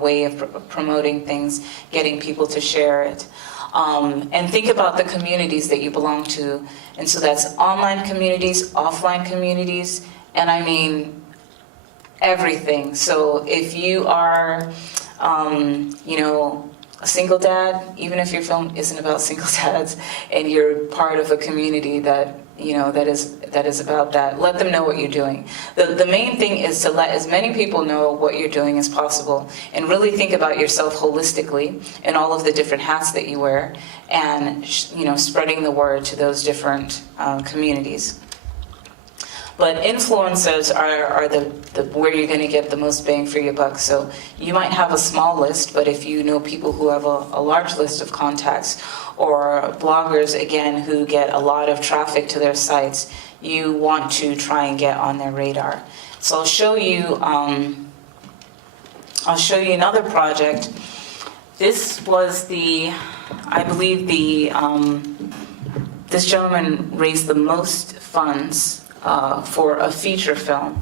way of promoting things, getting people to share it. And think about the communities that you belong to. And so that's online communities, offline communities, and I mean everything. So if you are, a single dad, even if your film isn't about single dads, and you're part of a community that is about that, let them know what you're doing. The main thing is to let as many people know what you're doing as possible, and really think about yourself holistically and all of the different hats that you wear, and spreading the word to those different communities. But influencers are the where you're going to get the most bang for your buck. So you might have a small list, but if you know people who have a large list of contacts, or bloggers, again, who get a lot of traffic to their sites, you want to try and get on their radar. So I'll show you another project. This was I believe this gentleman raised the most funds for a feature film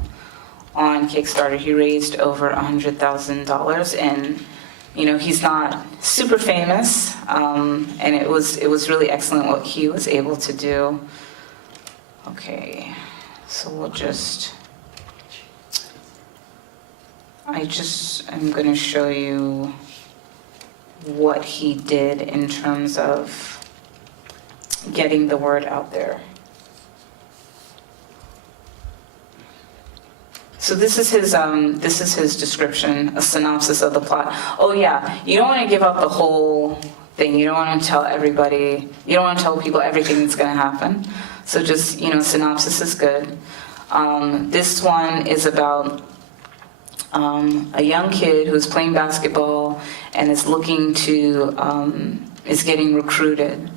on Kickstarter. He raised over $100,000, and he's not super famous, and it was really excellent what he was able to do. Okay, so I'm going to show you what he did in terms of getting the word out there. So this is his description, a synopsis of the plot. Oh yeah, you don't want to give out the whole thing. You don't want to tell everybody. You don't want to tell people everything that's going to happen. So just synopsis is good. This one is about a young kid who's playing basketball and is looking to is getting recruited.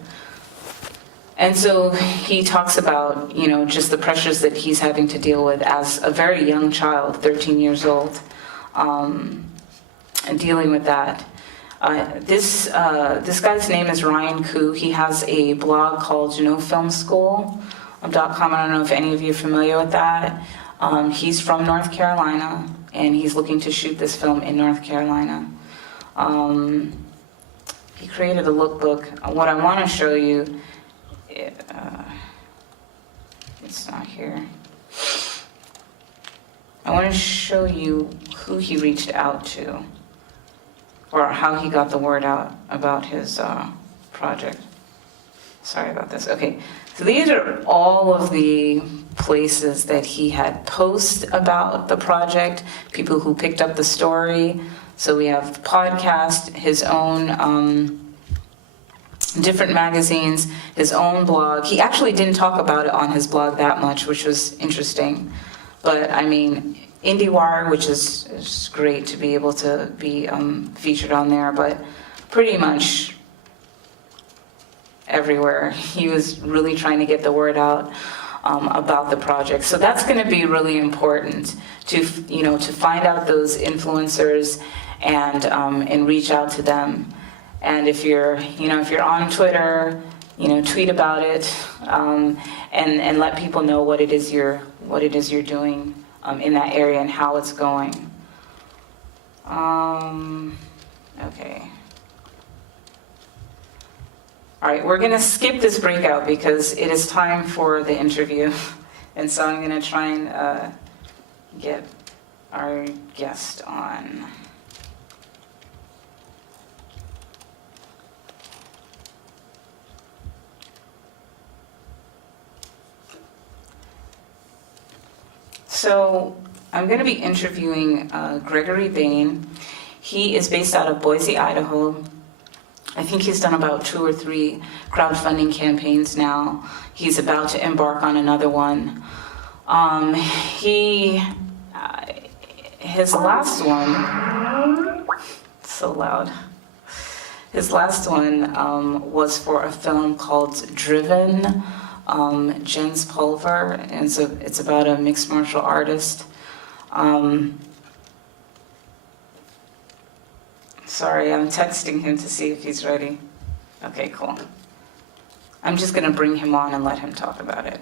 And so he talks about, just the pressures that he's having to deal with as a very young child, 13 years old, and dealing with that. This guy's name is Ryan Koo. He has a blog called nofilmschool.com. I don't know if any of you are familiar with that. He's from North Carolina, and he's looking to shoot this film in North Carolina. He created a lookbook. What I want to show you, it's not here. I want to show you who he reached out to, or how he got the word out about his project. Sorry about this. Okay, so these are all of the places that he had posts about the project, people who picked up the story. So we have the podcast, his own different magazines, his own blog. He actually didn't talk about it on his blog that much, which was interesting. But I mean, IndieWire, which is great to be able to be featured on there, but pretty much everywhere. He was really trying to get the word out about the project. So that's going to be really important to, to find out those influencers and reach out to them. And if you're on Twitter, tweet about it and let people know what it is you're doing in that area and how it's going. Okay. All right, we're going to skip this breakout because it is time for the interview. And so I'm going to try and get our guest on. So I'm going to be interviewing Gregory Bain. He is based out of Boise, Idaho. I think he's done about 2 or 3 crowdfunding campaigns now. He's about to embark on another one. His last one, so loud. His last one was for a film called Driven, Jens Pulver, and so it's about a mixed martial artist. Sorry, I'm texting him to see if he's ready. Okay, cool. I'm just going to bring him on and let him talk about it.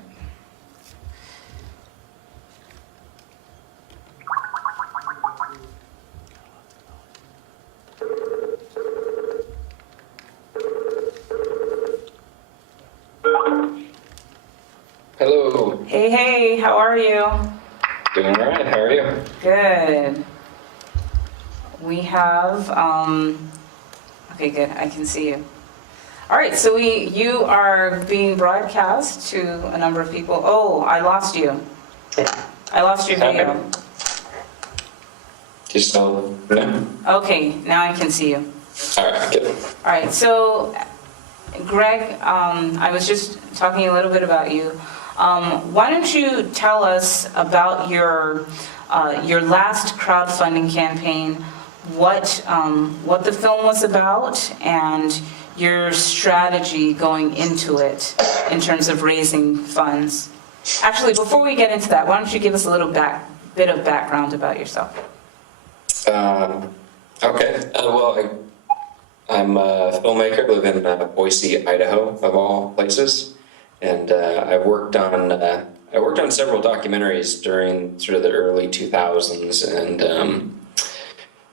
Hello. Hey, how are you? Doing all right. How are you? Good. We have, okay, good, I can see you. All right, so you are being broadcast to a number of people. Oh, I lost you. I lost your video. You still there? Okay, now I can see you. All right, good. All right, so Greg, I was just talking a little bit about you. Why don't you tell us about your last crowdfunding campaign, what the film was about, and your strategy going into it in terms of raising funds. Actually, before we get into that, why don't you give us a little bit of background about yourself? Okay. Well, I'm a filmmaker, live in Boise, Idaho, of all places, and I worked on several documentaries during sort of the early 2000s, and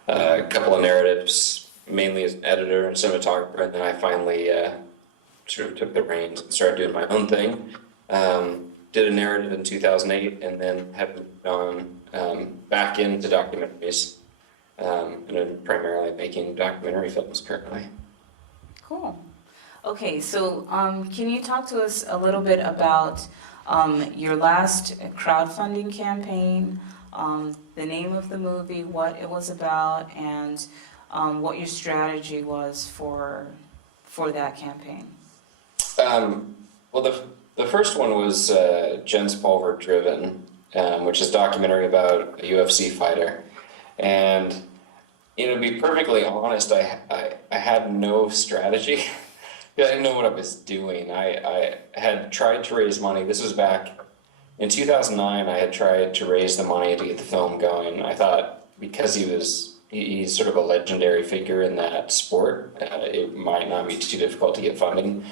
a couple of narratives, mainly as an editor and cinematographer, and then I finally sort of took the reins and started doing my own thing. Did a narrative in 2008, and then have gone back into documentaries, and I'm primarily making documentary films currently. Cool. Okay, so can you talk to us a little bit about your last crowdfunding campaign, the name of the movie, what it was about, and what your strategy was for that campaign? Well, the first one was Jens Pulver Driven, which is a documentary about a UFC fighter. And, to be perfectly honest, I had no strategy. I didn't know what I was doing. I had tried to raise money. This was back in 2009. I had tried to raise the money to get the film going. I thought because he's sort of a legendary figure in that sport, it might not be too difficult to get funding.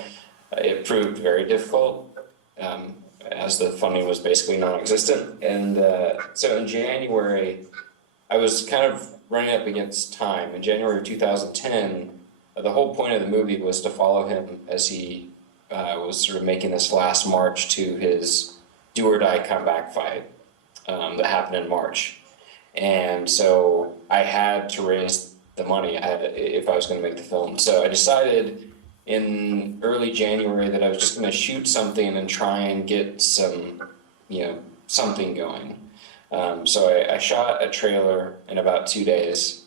It proved very difficult, as the funding was basically non-existent. And so in January, I was kind of running up against time. In January of 2010, the whole point of the movie was to follow him as he was sort of making this last march to his do-or-die comeback fight that happened in March. And so I had to raise the money if I was going to make the film. So I decided in early January that I was just going to shoot something and try and get some, something going. So I shot a trailer in about 2 days,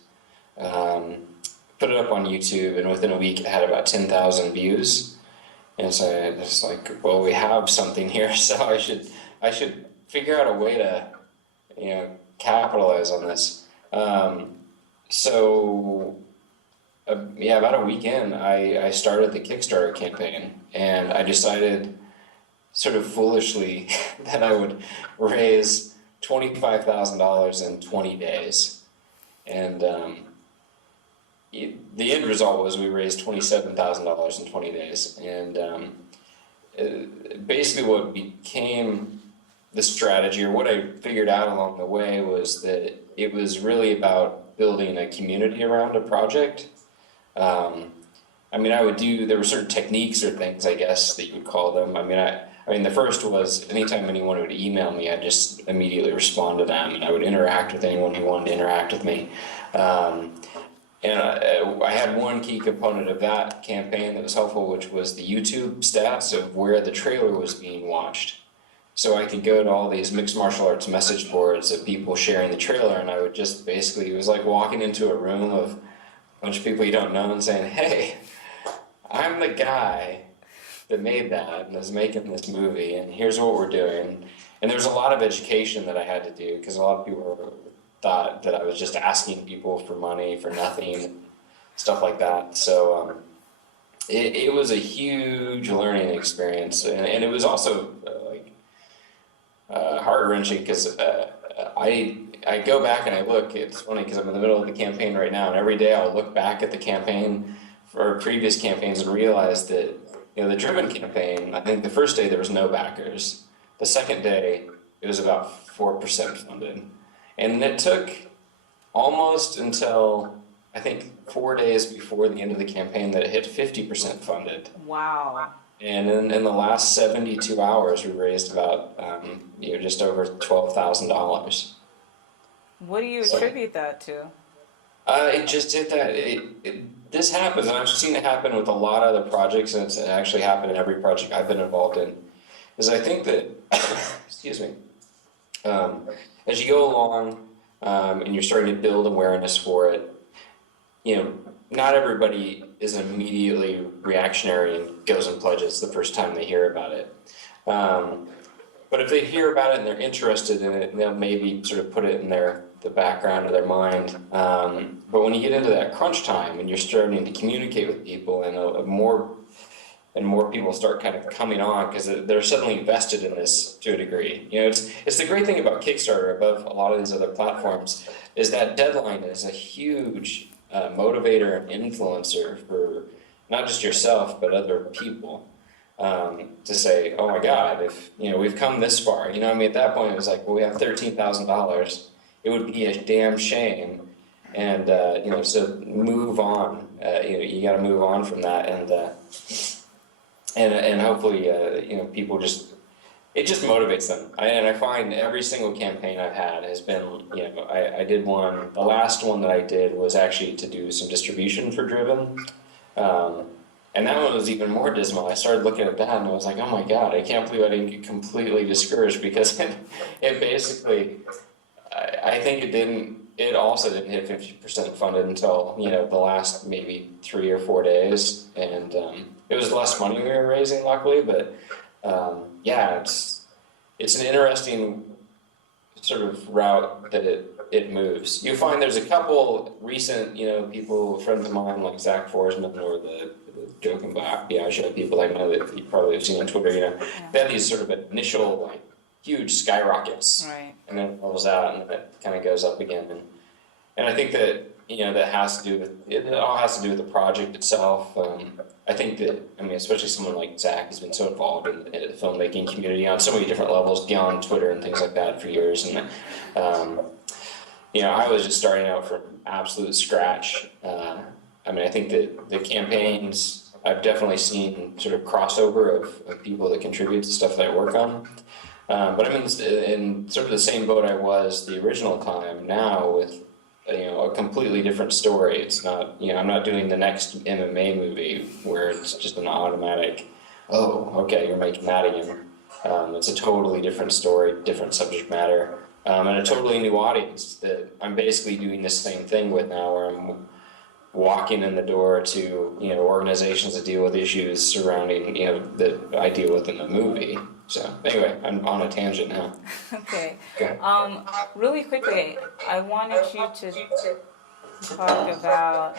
put it up on YouTube, and within a week it had about 10,000 views. And so I was like, well, we have something here, so I should figure out a way to, capitalize on this. Yeah, about a week in, I started the Kickstarter campaign, and I decided sort of foolishly that I would raise $25,000 in 20 days. And the end result was we raised $27,000 in 20 days. And basically what became the strategy, or what I figured out along the way, was that it was really about building a community around a project. There were certain techniques or things, I guess, that you would call them. The first was anytime anyone would email me, I'd just immediately respond to them, and I would interact with anyone who wanted to interact with me. I had one key component of that campaign that was helpful, which was the YouTube stats of where the trailer was being watched. So I could go to all these mixed martial arts message boards of people sharing the trailer, and I would just basically, it was like walking into a room of a bunch of people you don't know and saying, hey, I'm the guy that made that and is making this movie, and here's what we're doing. And there's a lot of education that I had to do, because a lot of people thought that I was just asking people for money for nothing, stuff like that. So it was a huge learning experience, and it was also heart-wrenching, because I go back and I look. It's funny because I'm in the middle of the campaign right now, and every day I'll look back at the campaign for previous campaigns and realize that, the Driven campaign, I think the first day there was no backers. The second day, it was about 4% funded. And it took almost until, I think, 4 days before the end of the campaign that it hit 50% funded. Wow. And in the last 72 hours, we raised about, just over $12,000. What do you attribute that to? It just did that. This happens, and I've seen it happen with a lot of other projects, and it's actually happened in every project I've been involved in, is I think that, excuse me, as you go along and you're starting to build awareness for it, not everybody is immediately reactionary and goes and pledges the first time they hear about it. But if they hear about it and they're interested in it, they'll maybe sort of put it in the background of their mind. But when you get into that crunch time and you're starting to communicate with people, and more people start kind of coming on because they're suddenly invested in this to a degree. It's the great thing about Kickstarter above a lot of these other platforms, is that deadline is a huge motivator and influencer for not just yourself but other people. To say, oh my God, if we've come this far, at that point it was like, well, we have $13,000. It would be a damn shame, and so move on. You got to move on from that, and hopefully, people it just motivates them. I find every single campaign I've had has been, I did one. The last one that I did was actually to do some distribution for Driven. And that one was even more dismal. I started looking at that and I was like, oh my God, I can't believe I didn't get completely discouraged, because it basically, I think it also didn't hit 50% funded until, the last maybe 3 or 4 days. And it was less money we were raising, luckily, but it's an interesting sort of route that it moves. You find there's a couple recent, people, friends of mine like Zach Forsman, or the Joking Black Biagio, people I know that you probably have seen on Twitter, they have these sort of initial huge skyrockets, Right. and then it rolls out and it kind of goes up again. And I think that that has to do with it. All has to do with the project itself. I think that especially someone like Zach has been so involved in the filmmaking community on so many different levels beyond Twitter and things like that for years. And I was just starting out from absolute scratch. I think that the campaigns, I've definitely seen sort of crossover of people that contribute to stuff that I work on. But I'm in sort of the same boat I was the original time now, with a completely different story. It's not, I'm not doing the next MMA movie where it's just an automatic, oh, okay, you're making that again. It's a totally different story, different subject matter, and a totally new audience that I'm basically doing the same thing with now, where I'm walking in the door to, you know, organizations that deal with issues surrounding, you know, that I deal with in the movie. So anyway, I'm on a tangent now. Okay. Okay. Really quickly, I wanted you to talk about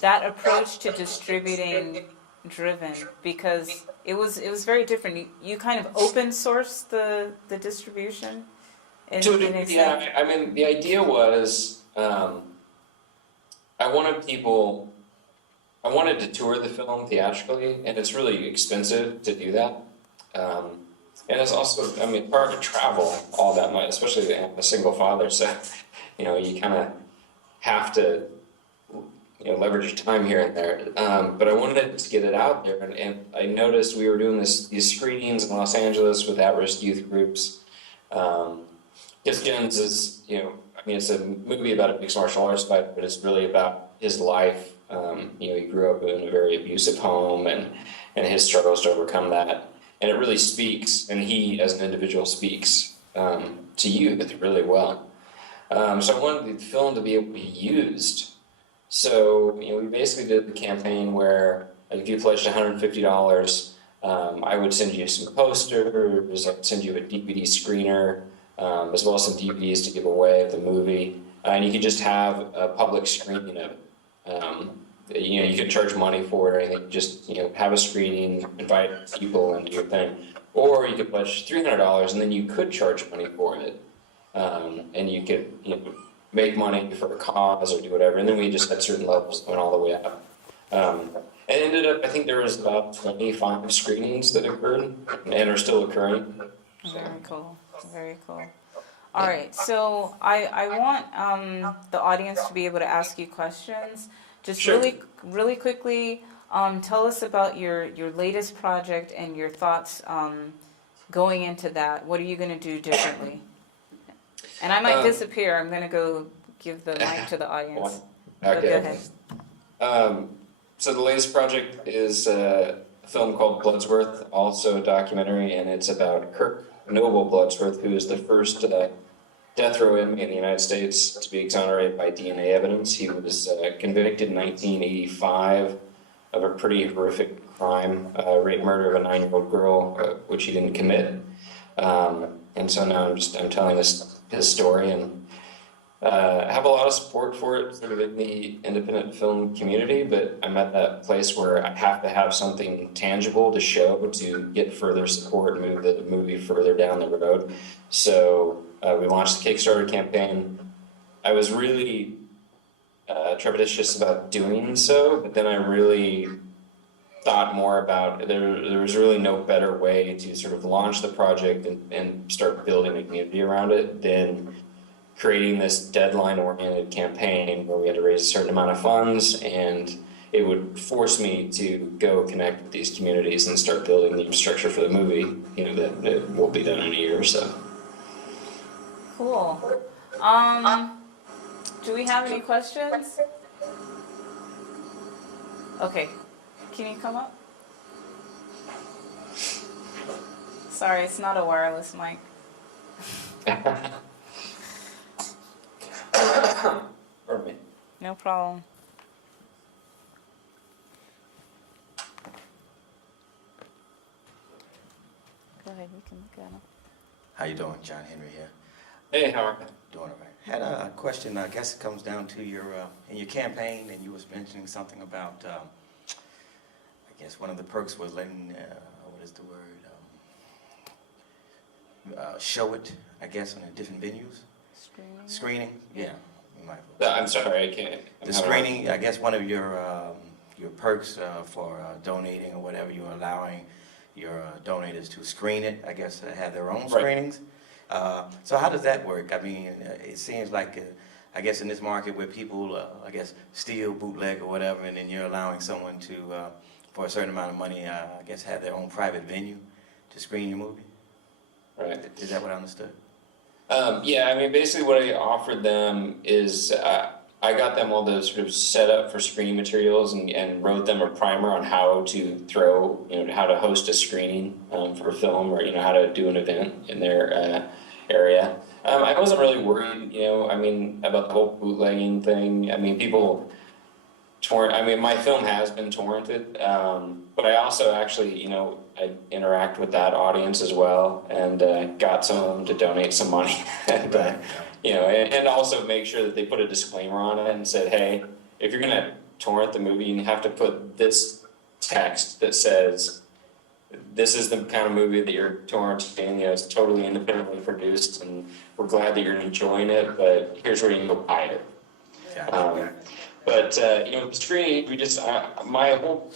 that approach to distributing Driven, because it was very different. You kind of open sourced the distribution. To a degree, yeah. I mean, the idea was I wanted to tour the film theatrically, and it's really expensive to do that. And it's also, I mean, hard to travel all that much, especially a single father. So, you know, you kind of have to, you know, leverage your time here and there. But I wanted to get it out there, and I noticed we were doing these screenings in Los Angeles with at-risk youth groups. Because Jens is, you know, I mean, it's a movie about a mixed martial arts fighter, but it's really about his life. You know, he grew up in a very abusive home, and his struggles to overcome that. And it really speaks, and he as an individual speaks to youth really well. So I wanted the film to be able to be used. So, you know, we basically did the campaign where, like, if you pledged $150, I would send you some posters, I'd send you a DVD screener, as well as some DVDs to give away of the movie. And you could just have a public screening of it. You know, you could charge money for it or anything, just, you know, have a screening, invite people and do your thing. Or you could pledge $300 and then you could charge money for it. And you could, you know, make money for a cause or do whatever. And then we just had certain levels going all the way up. It ended up, I think there was about 25 screenings that occurred and are still occurring. Very cool. Very cool. All right, so I want the audience to be able to ask you questions. Just Sure. really quickly, tell us about your latest project and your thoughts going into that. What are you going to do differently? And I might disappear. I'm going to go give the mic to the audience. Okay. Go ahead. So the latest project is a film called Bloodsworth, also a documentary, and it's about Kirk Noble Bloodsworth, who is the first death row inmate in the United States to be exonerated by DNA evidence. He was convicted in 1985 of a pretty horrific crime, rape murder of a 9-year-old girl, which he didn't commit. And so now I'm telling his story, and I have a lot of support for it sort of in the independent film community, but I'm at that place where I have to have something tangible to show to get further support and move the movie further down the road. So we launched the Kickstarter campaign. I was really trepidatious about doing so, but then I really thought more about there was really no better way to sort of launch the project and start building a community around it than creating this deadline-oriented campaign where we had to raise a certain amount of funds, and it would force me to go connect with these communities and start building the infrastructure for the movie, you know, that will be done in a year or so. Cool. Do we have any questions? Okay. Can you come up? Sorry, it's not a wireless mic. Pardon me. No problem. Go ahead, we can look at them. How you doing? John Henry here. Hey, how are you? Doing all right. Had a question. I guess it comes down to your in your campaign, and you was mentioning something about. I guess one of the perks was letting what is the word? Show it. I guess on different venues. Screening. Yeah. You might. I'm sorry, I can't. The screening. I guess one of your perks for donating or whatever, you're allowing your donators to screen it. I guess have their own screenings. So how does that work? I mean, it seems like, I guess in this market where people, I guess, steal, bootleg or whatever, and then you're allowing someone to, for a certain amount of money, I guess, have their own private venue to screen your movie. Right. Is that what I understood? Yeah, I mean, basically what I offered them is I got them all the sort of set up for screening materials and wrote them a primer on how to throw, you know, how to host a screening for a film, or, you know, how to do an event in their area. I wasn't really worried, I mean, about the whole bootlegging thing. I mean, people my film has been torrented, but I also actually, I interact with that audience as well, and got some of them to donate some money, and and also make sure that they put a disclaimer on it and said, hey, if you're gonna torrent the movie, you have to put this text that says, this is the kind of movie that you're torrenting, it's totally independently produced, and we're glad that you're enjoying it, but here's where you can go buy it. But the screening, my whole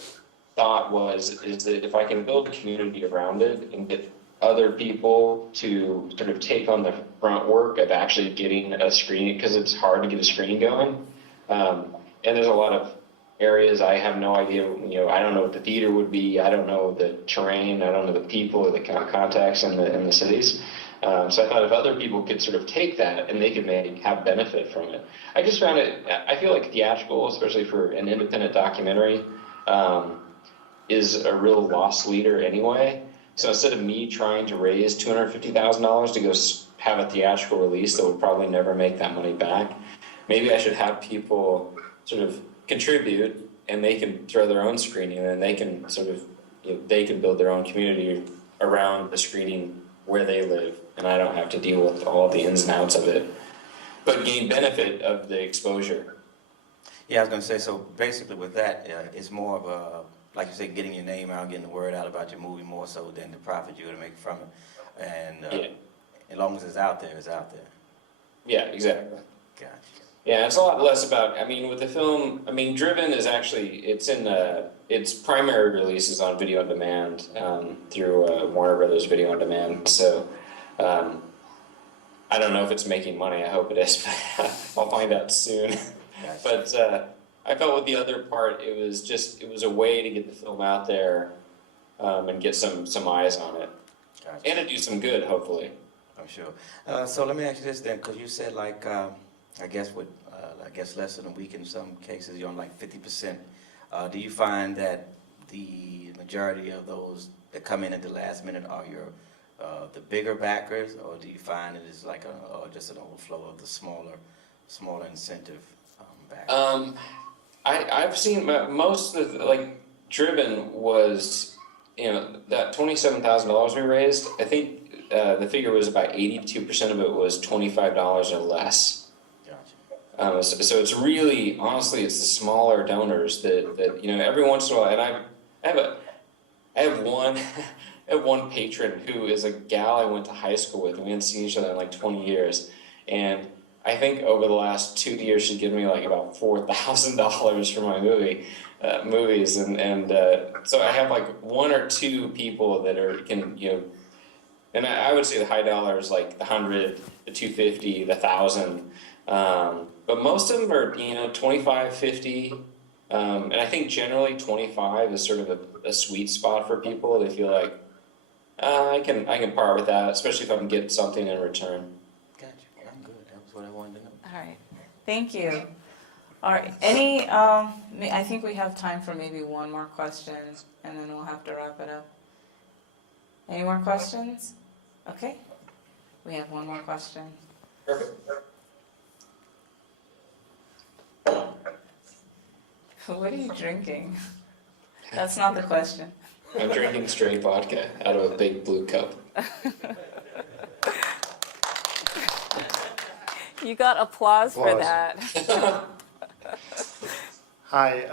thought is that if I can build a community around it and get other people to sort of take on the front work of actually getting a screening, because it's hard to get a screening going, and there's a lot of areas I have no idea, I don't know what the theater would be, I don't know the terrain, I don't know the people or the contacts in the cities. So I thought if other people could sort of take that and they could have benefit from it. I just found I feel like theatrical, especially for an independent documentary, is a real loss leader anyway. So instead of me trying to raise $250,000 to go have a theatrical release that would probably never make that money back, maybe I should have people sort of contribute and they can throw their own screening and they can sort of, they can build their own community around the screening where they live, and I don't have to deal with all the ins and outs of it, but gain benefit of the exposure. Yeah, I was going to say, so basically with that, it's more of a, like you said, getting your name out, getting the word out about your movie more so than the profit you're going to make from it. And as long as it's out there, it's out there. Yeah, exactly. Gotcha. Yeah, it's a lot less about, with the film, Driven is actually, its primary release is on video on demand through Warner Brothers Video on Demand. So I don't know if it's making money. I hope it is, but I'll find out soon. Gotcha. But I felt with the other part, it was a way to get the film out there and get some eyes on it. Gotcha. And to do some good, hopefully. I'm sure. So let me ask you this then, because you said I guess less than a week in some cases, you're on like 50%. Do you find that the majority of those that come in at the last minute are the bigger backers, or do you find it is like just an overflow of the smaller incentive backers? I've seen most of Driven was, that $27,000 we raised. I think the figure was about 82% of it was $25 or less. So it's really, honestly, it's the smaller donors that every once in a while, and I have one patron who is a gal I went to high school with, and we hadn't seen each other in like 20 years, and I think over the last 2 years she's given me like about $4,000 for my movies, and so I have like one or two people that and I would say the high dollar is like the 100, the 250, the 1,000. But most of them are, 25, 50, and I think generally 25 is sort of a sweet spot for people. They feel like, I can part with that, especially if I can get something in return. Gotcha. I'm good. That was what I wanted to know. All right, thank you. All right, I think we have time for maybe one more question, and then we'll have to wrap it up. Any more questions? Okay, we have one more question. Perfect. What are you drinking? That's not the question. I'm drinking straight vodka out of a big blue cup. You got applause for that. Hi,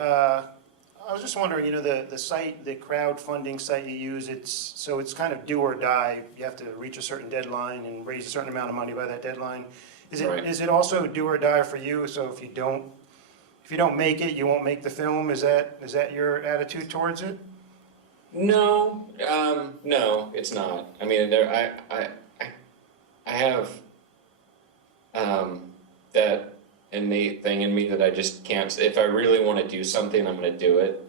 I was just wondering, the site, the crowdfunding site you use, it's kind of do or die. You have to reach a certain deadline and raise a certain amount of money by that deadline. Is it also do or die for you? So if you don't make it, you won't make the film. Is that your attitude towards it? No, no, it's not. I have that innate thing in me that I just can't. If I really want to do something, I'm going to do it.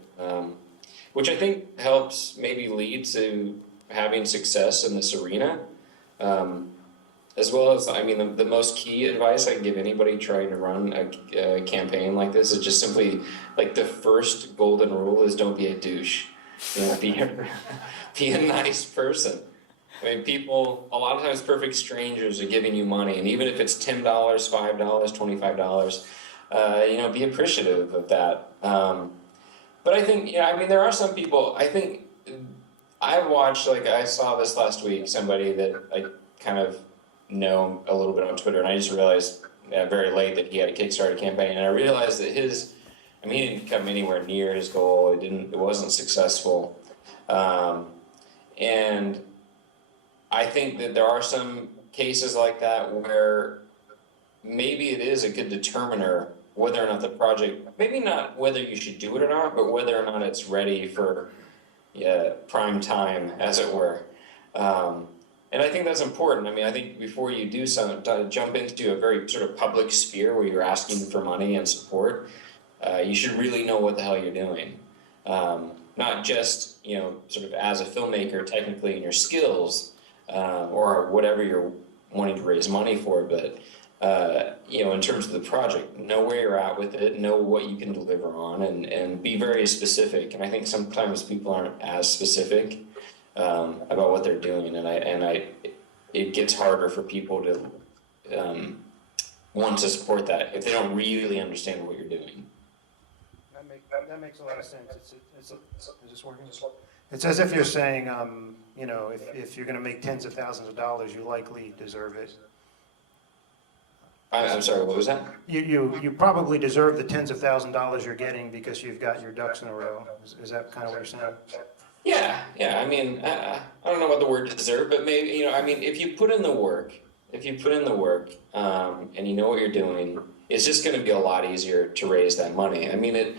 Which I think helps maybe lead to having success in this arena. As well as, the most key advice I can give anybody trying to run a campaign like this is just simply, the first golden rule is don't be a douche. Be a nice person. I mean, people, a lot of times perfect strangers are giving you money, and even if it's $10, $5, $25, be appreciative of that. But I think, I mean, there are some people, I think, I've watched, like, I saw this last week, somebody that I kind of know a little bit on Twitter, and I just realized very late that he had a Kickstarter campaign, and I realized that he didn't come anywhere near his goal. It wasn't successful. And I think that there are some cases like that where maybe it is a good determiner whether or not the project, maybe not whether you should do it or not, but whether or not it's ready for prime time, as it were. And I think that's important. I mean, I think before you do jump into a very sort of public sphere where you're asking for money and support, you should really know what the hell you're doing. Not just, sort of as a filmmaker, technically in your skills, or whatever you're wanting to raise money for, but, in terms of the project, know where you're at with it, know what you can deliver on, and be very specific. And I think sometimes people aren't as specific about what they're doing, it gets harder for people to want to support that if they don't really understand what you're doing. That makes a lot of sense. Is this working? It's as if you're saying, if you're going to make tens of thousands of dollars, you likely deserve it. I'm sorry, what was that? You probably deserve the tens of thousands of dollars you're getting because you've got your ducks in a row. Is that kind of what you're saying? Yeah. I mean, I don't know what the word deserve, but maybe, I mean, if you put in the work, and you know what you're doing, it's just going to be a lot easier to raise that money. I mean,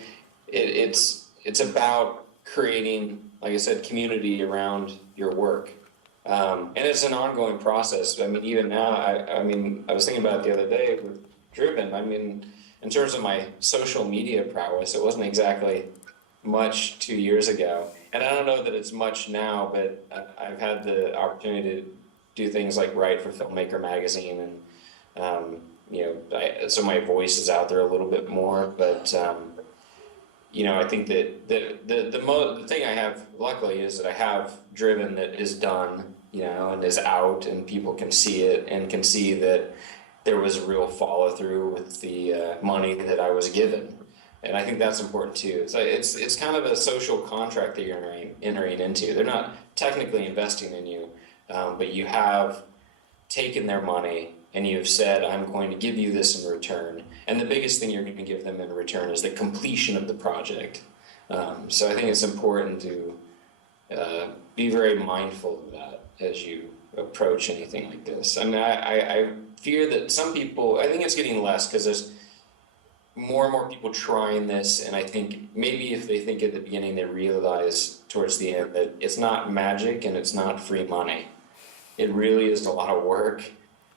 it's about creating, like I said, community around your work. And it's an ongoing process. I mean, even now, I was thinking about it the other day with Driven. I mean, in terms of my social media prowess, it wasn't exactly much 2 years ago. And I don't know that it's much now, but I've had the opportunity to do things like write for Filmmaker magazine, and so my voice is out there a little bit more. But I think that the thing I have luckily is that I have Driven that is done, and is out, and people can see it and can see that there was a real follow through with the money that I was given. And I think that's important too. So it's kind of a social contract that you're entering into. They're not technically investing in you, but you have taken their money and you've said, I'm going to give you this in return. And the biggest thing you're going to give them in return is the completion of the project. So I think it's important to be very mindful of that as you approach anything like this. I mean, I fear that some people, I think it's getting less because there's more and more people trying this, and I think maybe if they think at the beginning, they realize towards the end that it's not magic and it's not free money. It really is a lot of work,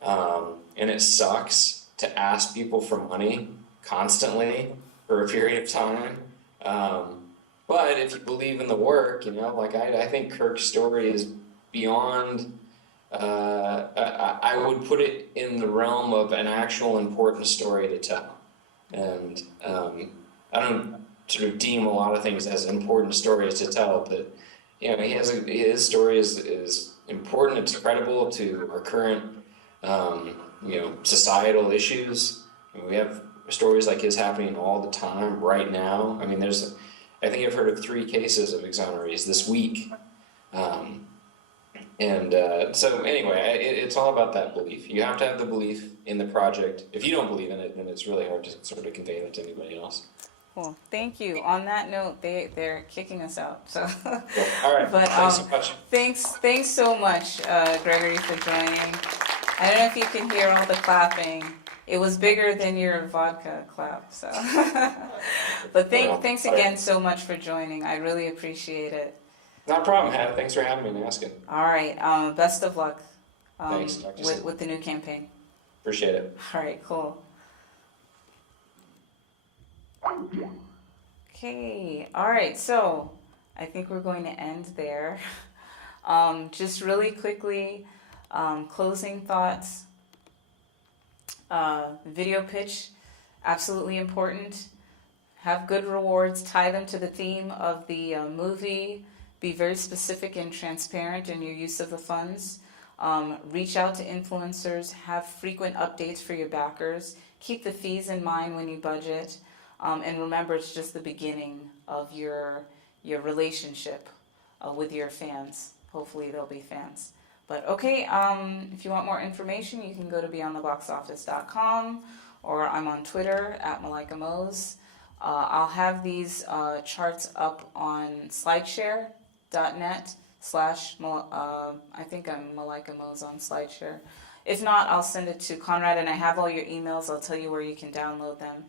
and it sucks to ask people for money constantly for a period of time. But if you believe in the work, I think Kirk's story is beyond, I would put it in the realm of an actual important story to tell. And I don't sort of deem a lot of things as important stories to tell, but his story is important. It's credible to our current societal issues. I mean, we have stories like his happening all the time right now. I mean, I think I've heard of 3 cases of exonerees this week. So anyway, it's all about that belief. You have to have the belief in the project. If you don't believe in it, then it's really hard to sort of convey that to anybody else. Cool. Thank you. On that note, they're kicking us out. So. Cool. All right. But thanks so much. Thanks so much, Gregory, for joining. I don't know if you can hear all the clapping. It was bigger than your vodka clap. So. But thanks again so much for joining. I really appreciate it. Not a problem, Hannah. Thanks for having me and asking. All right. Best of luck Thanks. with the new campaign. Appreciate it. All right, cool. Okay. All right. So I think we're going to end there. Just really quickly, closing thoughts. Video pitch, absolutely important. Have good rewards. Tie them to the theme of the movie. Be very specific and transparent in your use of the funds. Reach out to influencers. Have frequent updates for your backers. Keep the fees in mind when you budget. And remember, it's just the beginning of your relationship with your fans. Hopefully they'll be fans. But okay, if you want more information, you can go to beyondtheboxoffice.com, or I'm on Twitter at Malaika Mose. I'll have these charts up on slideshare.net / I think I'm Malaika Mose on SlideShare. If not, I'll send it to Conrad, and I have all your emails. I'll tell you where you can download them.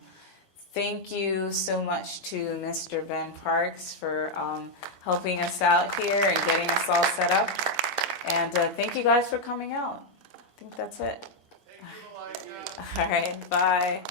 Thank you so much to Mr. Ben Parks for helping us out here and getting us all set up. And thank you guys for coming out. I think that's it. Thank you, Malaika. All right, bye.